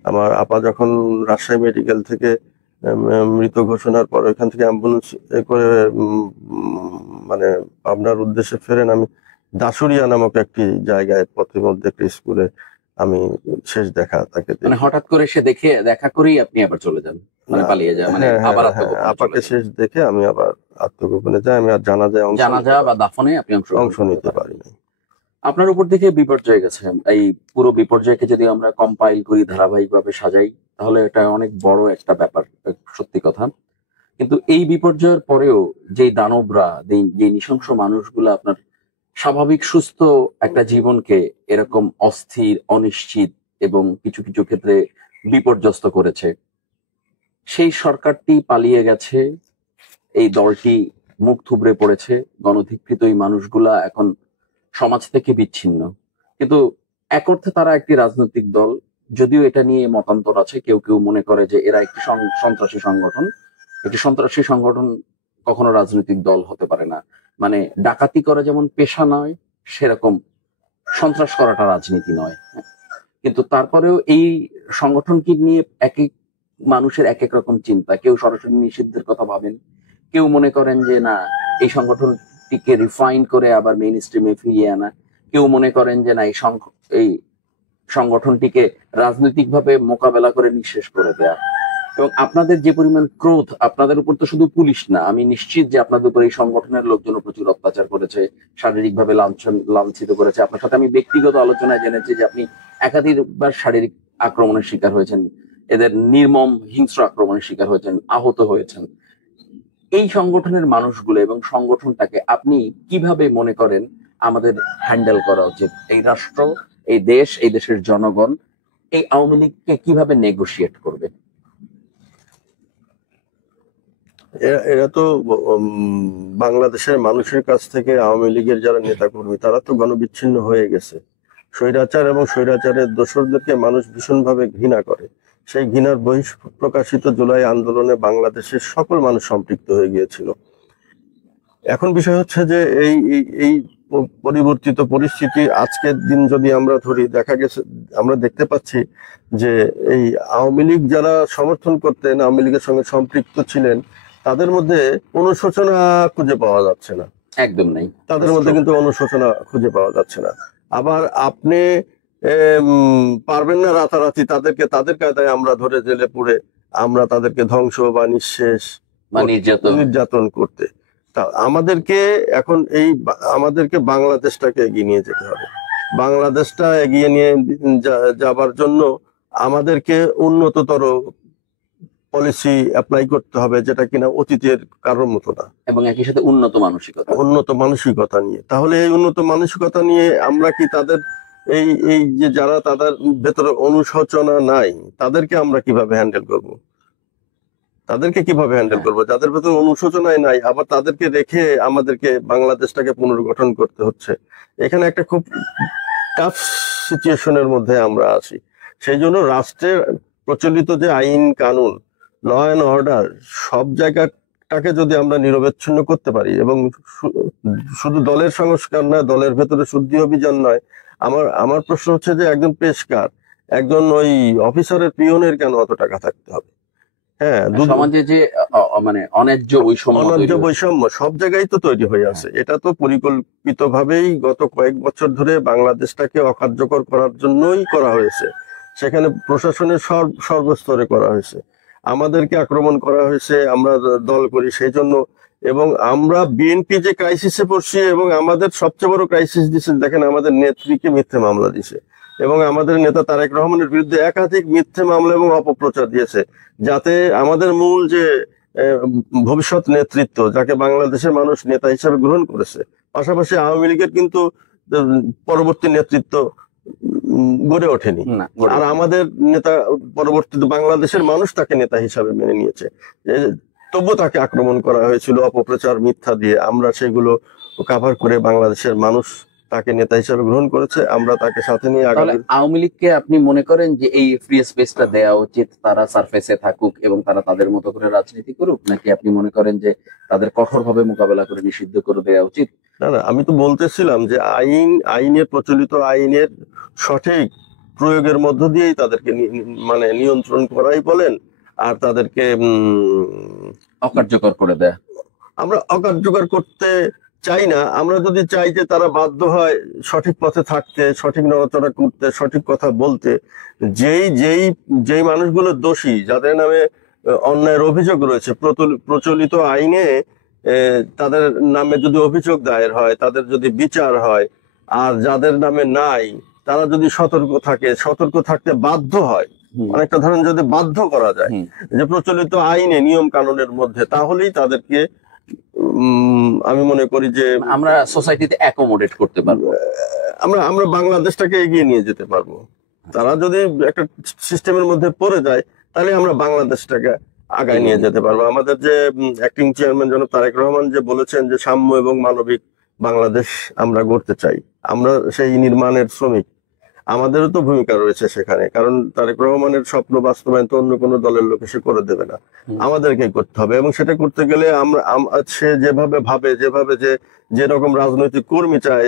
আমার আপা যখন রাজশাহী মেডিকেল থেকে মৃত ঘোষণার পর ওইখান থেকে অ্যাম্বুলেন্স করে মানে পাবনার উদ্দেশ্যে ফেরেন, আমি দাসুরিয়া নামক একটি জায়গায় পথের মধ্যে একটি স্কুলে আমি শেষ দেখা তাকে মানে হঠাৎ করে সে দেখা করেই আপনি আবার চলে যান, মানে পালিয়ে যান, মানে আবার আপাকে শেষ দেখে আমি আবার আত্মগোপনে যাই। আমি আর জানাজা বা দাফনে আপনি অংশ নিতে পারি না। আপনার উপর থেকে বিপর্যয় গেছে। এই পুরো বিপর্যয়কে যদি আমরা কম্পাইল করি, ধারাবাহিকভাবে সাজাই, তাহলে এটা অনেক বড় একটা ব্যাপার, সত্যি কথা। কিন্তু এই বিপর্যয়ের পরেও যে দানবরা, যে নৃশংস মানুষগুলো আপনার স্বাভাবিক সুস্থ একটা জীবনকে এরকম অস্থির, অনিশ্চিত এবং কিছু কিছু ক্ষেত্রে বিপর্যস্ত করেছে, সেই সরকারটি পালিয়ে গেছে, এই দলটি মুখ থুবড়ে পড়েছে, গণধিকৃত এই মানুষগুলা এখন সমাজ থেকে বিচ্ছিন্ন। কিন্তু এক অর্থে তারা একটি রাজনৈতিক দল, যদিও এটা নিয়ে মতান্তর আছে। কেউ কেউ মনে করে যে এরা একটি সন্ত্রাসী সংগঠন। একটি সন্ত্রাসী সংগঠন কখনো রাজনৈতিক দল হতে পারে না। মানে ডাকাতি করা যেমন পেশা নয়, সেরকম সন্ত্রাস করাটা রাজনীতি নয়। কিন্তু তারপরেও এই সংগঠনকে নিয়ে এক এক মানুষের এক এক রকম চিন্তা। কেউ সরাসরি নিষিদ্ধের কথা ভাবেন, কেউ মনে করেন যে না, এই সংগঠনটিকে রিফাইন করে আবার মেইন স্ট্রিমে ফিরিয়ে আনা, কেউ মনে করেন যে না, এই সংগঠনটিকে রাজনৈতিকভাবে মোকাবেলা করে নিঃশেষ করে দেয়া। এবং আপনাদের যে পরিমাণ ক্রোধ, আপনাদের উপর তো শুধু পুলিশ না, আমি নিশ্চিত যে আপনাদের উপর এই সংগঠনের লোকজন প্রচুর অত্যাচার করেছে, শারীরিকভাবে লাঞ্ছিত করেছে। আপনার সাথে আমি ব্যক্তিগত আলোচনায় জেনেছি যে আপনি একাধিকবার শারীরিক আক্রমণের শিকার হয়েছেন, এদের নির্মম হিংস্র আক্রমণের শিকার হয়েছেন, আহত হয়েছেন। এই সংগঠনের মানুষগুলো এবং সংগঠনটাকে আপনি কিভাবে মনে করেন আমাদের হ্যান্ডেল করা উচিত? এই রাষ্ট্র, এই দেশ, এই দেশের জনগণ এই আওয়ামী লীগকে কিভাবে নেগোশিয়েট করবে? এরা তো বাংলাদেশের মানুষের কাছ থেকে আওয়ামী লীগের যারা নেতাকর্মী, তারা তো গণবিচ্ছিন্ন হয়ে গেছে। স্বৈরাচার এবং স্বৈরাচারের দোসরদেরকে মানুষ ভীষণভাবে ঘৃণা করে। সেই ঘৃণার বহিঃপ্রকাশিত জুলাই আন্দোলনে বাংলাদেশের সকল মানুষ সম্পৃক্ত হয়ে গিয়েছিল। এখন বিষয় হচ্ছে যে এই পরিবর্তিত পরিস্থিতি আজকের দিন যদি আমরা ধরি, দেখা গেছে আমরা দেখতে পাচ্ছি যে এই আওয়ামী লীগ যারা সমর্থন করতেন, আওয়ামী লীগের সঙ্গে সম্পৃক্ত ছিলেন, তাদের মধ্যে অনুশোচনা খুঁজে পাওয়া যাচ্ছে না। একদম নাই তাদের মধ্যে কিন্তু অনুশোচনা খুঁজে পাওয়া যাচ্ছে না। আবার আপনি পারবেন না রাতারাতি তাদেরকে তাদের কায়দায় আমরা ধরে জেলে পুরে আমরা তাদেরকে ধ্বংস বা নিঃশেষ বা নির্যাতন করতে। তা আমাদেরকে এখন আমাদেরকে বাংলাদেশটাকে এগিয়ে নিয়ে যেতে হবে। বাংলাদেশটা এগিয়ে নিয়ে যাবার জন্য আমাদেরকে উন্নততর পলিসি অ্যাপ্লাই করতে হবে, যেটা কিনা অতীতের কারোর মতো না, এবং একই সাথে উন্নত মানসিকতা নিয়ে। তাহলে এই উন্নত মানসিকতা নিয়ে আমরা কি তাদের এই যে যারা তাদের ভেতরে অনুশোচনা নাই, তাদেরকে আমরা কিভাবে হ্যান্ডেল করব? যাদের ভেতরে অনুশোচনাই নাই, আবার তাদেরকে রেখে আমাদেরকে বাংলাদেশটাকে পুনর্গঠন করতে হচ্ছে। এখানে একটা খুব টাফ সিচুয়েশনের মধ্যে আমরা আছি। সেই জন্য রাষ্ট্রের প্রচলিত যে আইন কানুন, ল অ্যান্ড অর্ডার, সব জায়গাটাকে যদি আমরা নিরবচ্ছিন্ন করতে পারি, এবং শুধু দলের সংস্কার নয়, দলের ভেতরে শুদ্ধি অভিযান নয়, আমার প্রশ্ন হচ্ছে যে একজন পেশকার, একজন ওই অফিসারের পিয়নের কেন অত টাকা থাকতে হবে? হ্যাঁ, সমাজে যে মানে অন্যায্য বৈষম্য সব জায়গায় তো তৈরি হয়ে আছে। এটা তো পরিকল্পিতভাবেই গত কয়েক বছর ধরে বাংলাদেশটাকে অকার্যকর করার জন্যই করা হয়েছে। সেখানে প্রশাসনের সর্বস্তরে করা হয়েছে, আমাদেরকে আক্রমণ করা হয়েছে, আমরা দল করি সেই জন্য। এবং আমরা বিএনপি যে ক্রাইসিসে পড়ছি, এবং আমাদের সবচেয়ে বড় ক্রাইসিস দিচ্ছে, দেখেন আমাদের নেত্রীকে মিথ্যে মামলা দিছে, এবং আমাদের নেতা তারেক রহমানের বিরুদ্ধে একাধিক মিথ্যে মামলা এবং অপপ্রচার দিয়েছে, যাতে আমাদের মূল যে ভবিষ্যৎ নেতৃত্ব, যাকে বাংলাদেশের মানুষ নেতা হিসাবে গ্রহণ করেছে, পাশাপাশি আওয়ামী লীগের কিন্তু পরবর্তী নেতৃত্ব গড়ে ওঠেনি। আর আমাদের নেতা পরবর্তীতে বাংলাদেশের মানুষ তাকে নেতা হিসাবে মেনে নিয়েছে, তবুও তাকে আক্রমণ করা হয়েছিল অপপ্রচার, মিথ্যা দিয়ে। আমরা সেগুলো কাভার করে বাংলাদেশের মানুষ তাকে নেতা হিসাবে গ্রহণ করেছে, আমরা তাকে সাথে নিয়ে আগামী। আওয়ামী লীগকে আপনি মনে করেন যে এই ফ্রি স্পেসটা দেওয়া উচিত, তারা সারফেসে থাকুক এবং তারা তাদের মতো করে রাজনীতি করুক, নাকি আপনি মনে করেন যে তাদের কঠোরভাবে মোকাবেলা করে নিষিদ্ধ করে দেওয়া উচিত? না, আমি তো বলতেছিলাম যে আইনের প্রচলিত আইনের সঠিক প্রয়োগের মধ্য দিয়েই তাদেরকে মানে নিয়ন্ত্রণ করাই বলেন, আর তাদেরকে অকার্যকর করে দেয়। আমরা অকার্যকর করতে চাই না। আমরা যদি চাই যে তারা বাধ্য হয় সঠিক পথে থাকতে, সঠিক নড়াচড়া করতে, সঠিক কথা বলতে, যেই মানুষগুলো দোষী, যাদের নামে অন্যায়ের অভিযোগ রয়েছে, প্রচলিত আইনে তাদের নামে যদি অভিযোগ দায়ের হয়, তাদের যদি বিচার হয়, আর যাদের নামে নাই তারা যদি সতর্ক থাকতে বাধ্য হয়, অনেকটা ধরেন যদি বাধ্য করা যায় যে প্রচলিত আইনে নিয়ম কানুনের মধ্যে, তাহলেই তাদেরকে আমি মনে করি যে আমরা সোসাইটিতে অ্যাকোমোডেট করতে পারবো, আমরা বাংলাদেশটাকে এগিয়ে নিয়ে যেতে পারবো। তারা যদি একটা সিস্টেমের মধ্যে পড়ে যায়, তাহলে আমরা বাংলাদেশটাকে আগায় নিয়ে যেতে পারবো। আমাদের যে অ্যাক্টিং চেয়ারম্যান জনাব তারেক রহমান যে বলেছেন যে সাম্য এবং মানবিক বাংলাদেশ আমরা গড়তে চাই, আমরা সেই নির্মাণের শ্রমিক, আমাদেরও তো ভূমিকা রয়েছে সেখানে। কারণ তারেক রহমানের স্বপ্ন বাস্তবায়ন তো অন্য কোনো দলের লোক এসে করে দেবে না, আমাদেরকে করতে হবে। এবং সেটা করতে গেলে সে যেভাবে ভাবে, যেরকম রাজনৈতিক কর্মী চায়,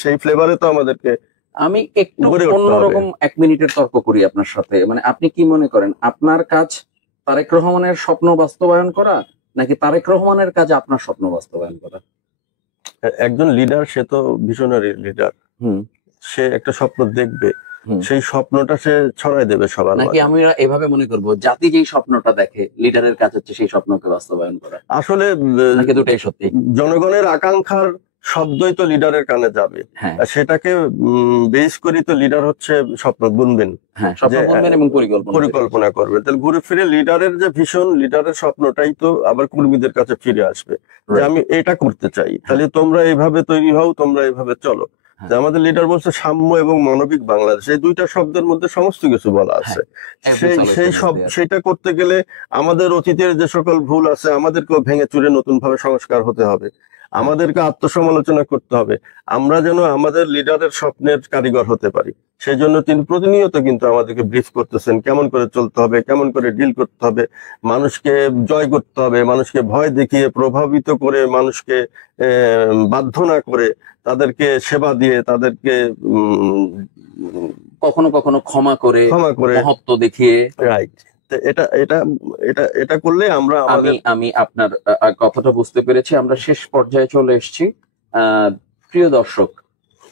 সেই ফ্লেভারে তো আমাদেরকে। আমি একটু অন্যরকম 1 মিনিটের তর্ক করি আপনার সাথে। মানে আপনি কি মনে করেন, আপনার কাজ তারেক রহমানের স্বপ্ন বাস্তবায়ন করা, নাকি তারেক রহমানের কাজ আপনার স্বপ্ন বাস্তবায়ন করা? একজন লিডার, সে তো ভিশনারি লিডার, সে একটা স্বপ্ন দেখবে, সেই স্বপ্নটা সে ছড়াই দেবে সবার। নাকি আমরা এভাবে মনে করব, জাতি যেই স্বপ্নটা দেখে, লিডারের কাজ হচ্ছে সেই স্বপ্নকে বাস্তবায়ন করা? আসলে নাকি দুটাই সত্যি? জনগণের আকাঙ্ক্ষার শব্দই তো লিডারের কানে যাবে, সেটাকে বেস করি তো লিডার হচ্ছে স্বপ্ন বুনবেন, এবং পরিকল্পনা করবেন। তাহলে ঘুরে ফিরে লিডারের যে ভীষণ, লিডারের স্বপ্নটাই তো আবার কর্মীদের কাছে ফিরে আসবে যে আমি এটা করতে চাই, তাহলে তোমরা এইভাবে তৈরি হও, তোমরা এইভাবে চলো। আমাদের লিডার বলছে সাম্য এবং মানবিক বাংলাদেশ, এই দুইটা শব্দের মধ্যে সমস্ত কিছু বলা আছে। সেটা করতে গেলে আমাদের অতীতের যে সকল ভুল আছে, আমাদেরকেও ভেঙে চুরে নতুন ভাবে সংস্কার হতে হবে। আমাদেরকে আত্মসমালোচনা করতে হবে, আমরা যেন আমাদের লিডারের স্বপ্নের কারিগর হতে পারি। সেই জন্য তিনি প্রতিনিয়ত কিন্তু আমাদেরকে ব্রিফ করতেছেন, কেমন করে চলতে হবে, কেমন করে ডিল করতে হবে, মানুষকে জয় করতে হবে, মানুষকে ভয় দেখিয়ে প্রভাবিত করে, মানুষকে বাধ্য না করে, তাদেরকে সেবা দিয়ে, তাদেরকে কখনো কখনো ক্ষমা করে, ক্ষমা করে, মহত্ব দেখিয়ে। রাইট। এটা এটা এটা এটা করলে আমরা আমাদের আমি আপনার কথাটা বুঝতে পেরেছি। আমরা শেষ পর্যায়ে চলে এসেছি। প্রিয় দর্শক,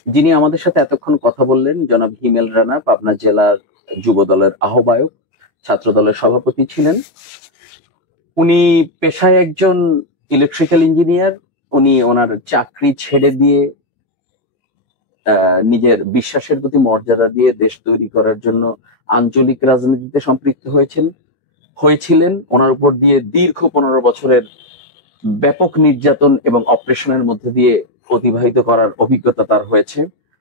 যিনি আমাদের সাথে এতক্ষণ কথা বললেন, জনাব হিমেল রানা, পাবনা জেলার যুব দলের আহ্বায়ক, ছাত্র দলের সভাপতি ছিলেন। উনি পেশায় একজন ইলেকট্রিক্যাল ইঞ্জিনিয়ার। উনি ওনার চাকরি ছেড়ে দিয়ে নিজের বিশ্বাসের প্রতি মর্যাদা দিয়ে দেশ তৈরি করার জন্য আঞ্চলিক রাজনীতিতে সম্পৃক্ত হয়েছিলেন। ওনার উপর দিয়ে দীর্ঘ 15 বছরের ব্যাপক নির্যাতন এবং অপারেশনের মধ্যে দিয়ে অতিবাহিত করার অভিজ্ঞতা তার হয়েছে।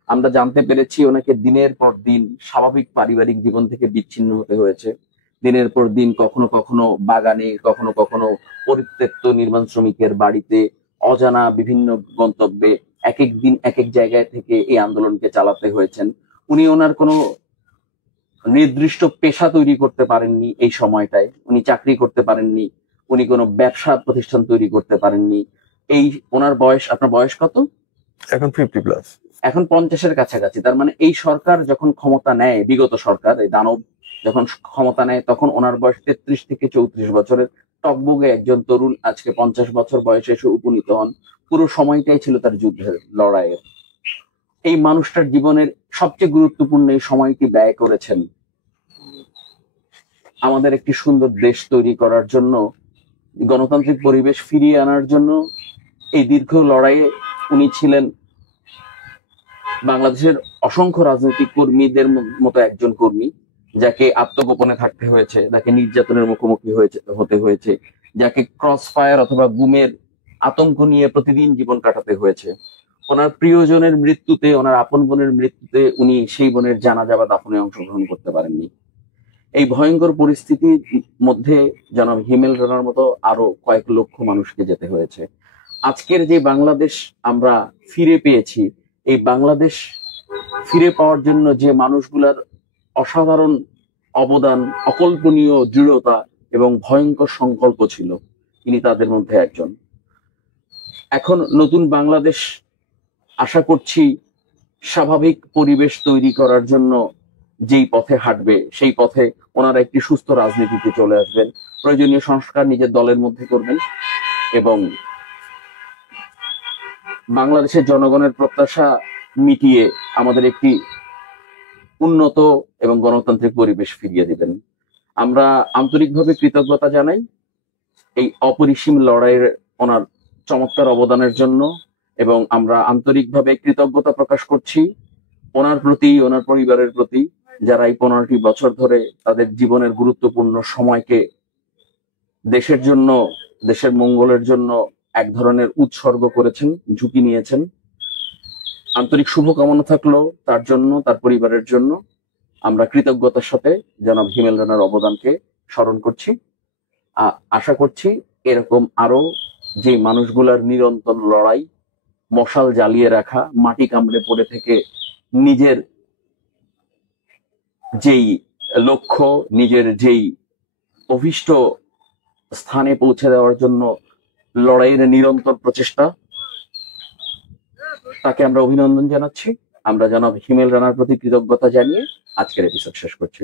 আমরা জানতে পেরেছি ওনাকে দিনের পর দিন স্বাভাবিক পারিবারিক জীবন থেকে বিচ্ছিন্ন হতে হয়েছে। দিনের পর দিন কখনো কখনো বাগানে, কখনো কখনো পরিত্যক্ত নির্মাণ শ্রমিকের বাড়িতে, অজানা বিভিন্ন গন্তব্যে এক এক দিন এক এক জায়গায় থেকে এই আন্দোলনকে চালাতে হয়েছেন। উনি ওনার কোনো নির্দিষ্ট পেশা তৈরি করতে পারেননি এই সময়টায়, উনি চাকরি করতে পারেননি, উনি কোনো ব্যবসা প্রতিষ্ঠান তৈরি করতে পারেননি। এই ওনার বয়স, আপনার বয়স কত? এখন 50+, এখন 50-এর কাছাকাছি। তার মানে এই সরকার যখন ক্ষমতা নেয়, বিগত সরকার, এই দানব যখন ক্ষমতা নেয়, তখন ওনার বয়স 33 থেকে 34 বছরের টকবগে একজন তরুণ আজকে 50 বছর বয়সে এসে উপনীত হন। পুরো সময়টাই ছিল তার যুদ্ধের, লড়াইয়ের। এই মানুষটার জীবনের সবচেয়ে গুরুত্বপূর্ণ এই সময়টি ব্যয় করেছেন আমাদের একটি সুন্দর দেশ তৈরি করার জন্য, গণতান্ত্রিক পরিবেশ ফিরিয়ে আনার জন্য। এই দীর্ঘ লড়াইয়ে উনি ছিলেন বাংলাদেশের অসংখ্য রাজনৈতিক কর্মীদের মতো একজন কর্মী, যাকে আত্মগোপনে থাকতে হয়েছে, যাকে নির্যাতনের মুখোমুখি হতে হয়েছে, যাকে ক্রস ফায়ার অথবা গুমের আতঙ্ক নিয়ে প্রতিদিন জীবন কাটাতে হয়েছে। ওনার প্রিয়জনের মৃত্যুতে, ওনার আপন বোনের মৃত্যুতে উনি সেই বোনের জানাজা বা দাফনে অংশগ্রহণ করতে পারেননি। এই ভয়ঙ্কর পরিস্থিতির মধ্যে জনাব হিমেল রানার মতো আরো কয়েক লক্ষ মানুষকে যেতে হয়েছে। আজকের যে বাংলাদেশ আমরা ফিরে পেয়েছি, এই বাংলাদেশ ফিরে পাওয়ার জন্য যে মানুষগুলার অসাধারণ অবদান, অকল্পনীয় দৃঢ়তা এবং ভয়ঙ্কর সংকল্প ছিল, তিনি তাদের মধ্যে একজন। এখন নতুন বাংলাদেশ আশা করছি স্বাভাবিক পরিবেশ তৈরি করার জন্য যেই পথে হাঁটবে, সেই পথে ওনারা একটি সুস্থ রাজনীতিতে চলে আসবেন, প্রয়োজনীয় সংস্কার নিজের দলের মধ্যে করবেন এবং বাংলাদেশের জনগণের প্রত্যাশা মিটিয়ে আমাদের একটি উন্নত এবং গণতান্ত্রিক পরিবেশ ফিরিয়ে দিবেন। আমরা আন্তরিকভাবে কৃতজ্ঞতা জানাই এই অপরিসীম লড়াইয়ের ওনার চমৎকার অবদানের জন্য, এবং আমরা আন্তরিকভাবে কৃতজ্ঞতা প্রকাশ করছি ওনার প্রতি, ওনার পরিবারের প্রতি, যারা এই 15টি বছর ধরে তাদের জীবনের গুরুত্বপূর্ণ সময়কে দেশের জন্য, দেশের মঙ্গলের জন্য এক ধরনের উৎসর্গ করেছেন, ঝুঁকি নিয়েছেন। আন্তরিক শুভকামনা থাকলো তার জন্য, তার পরিবারের জন্য। আমরা কৃতজ্ঞতার সাথে জনাব হিমেল রানার অবদানকে স্মরণ করছি। আশা করছি এরকম আরো যে মানুষগুলার নিরন্তর লড়াই, মশাল জ্বালিয়ে রাখা, মাটি কামড়ে পড়ে থেকে নিজের যেই লক্ষ্য, নিজের যেই অভীষ্ট স্থানে পৌঁছে দেওয়ার জন্য লড়াইয়ের নিরন্তর প্রচেষ্টা, তাকে আমরা অভিনন্দন জানাচ্ছি। আমরা জনাব হিমেল রানার প্রতি কৃতজ্ঞতা জানিয়ে আজকের এপিসোড শেষ করছি।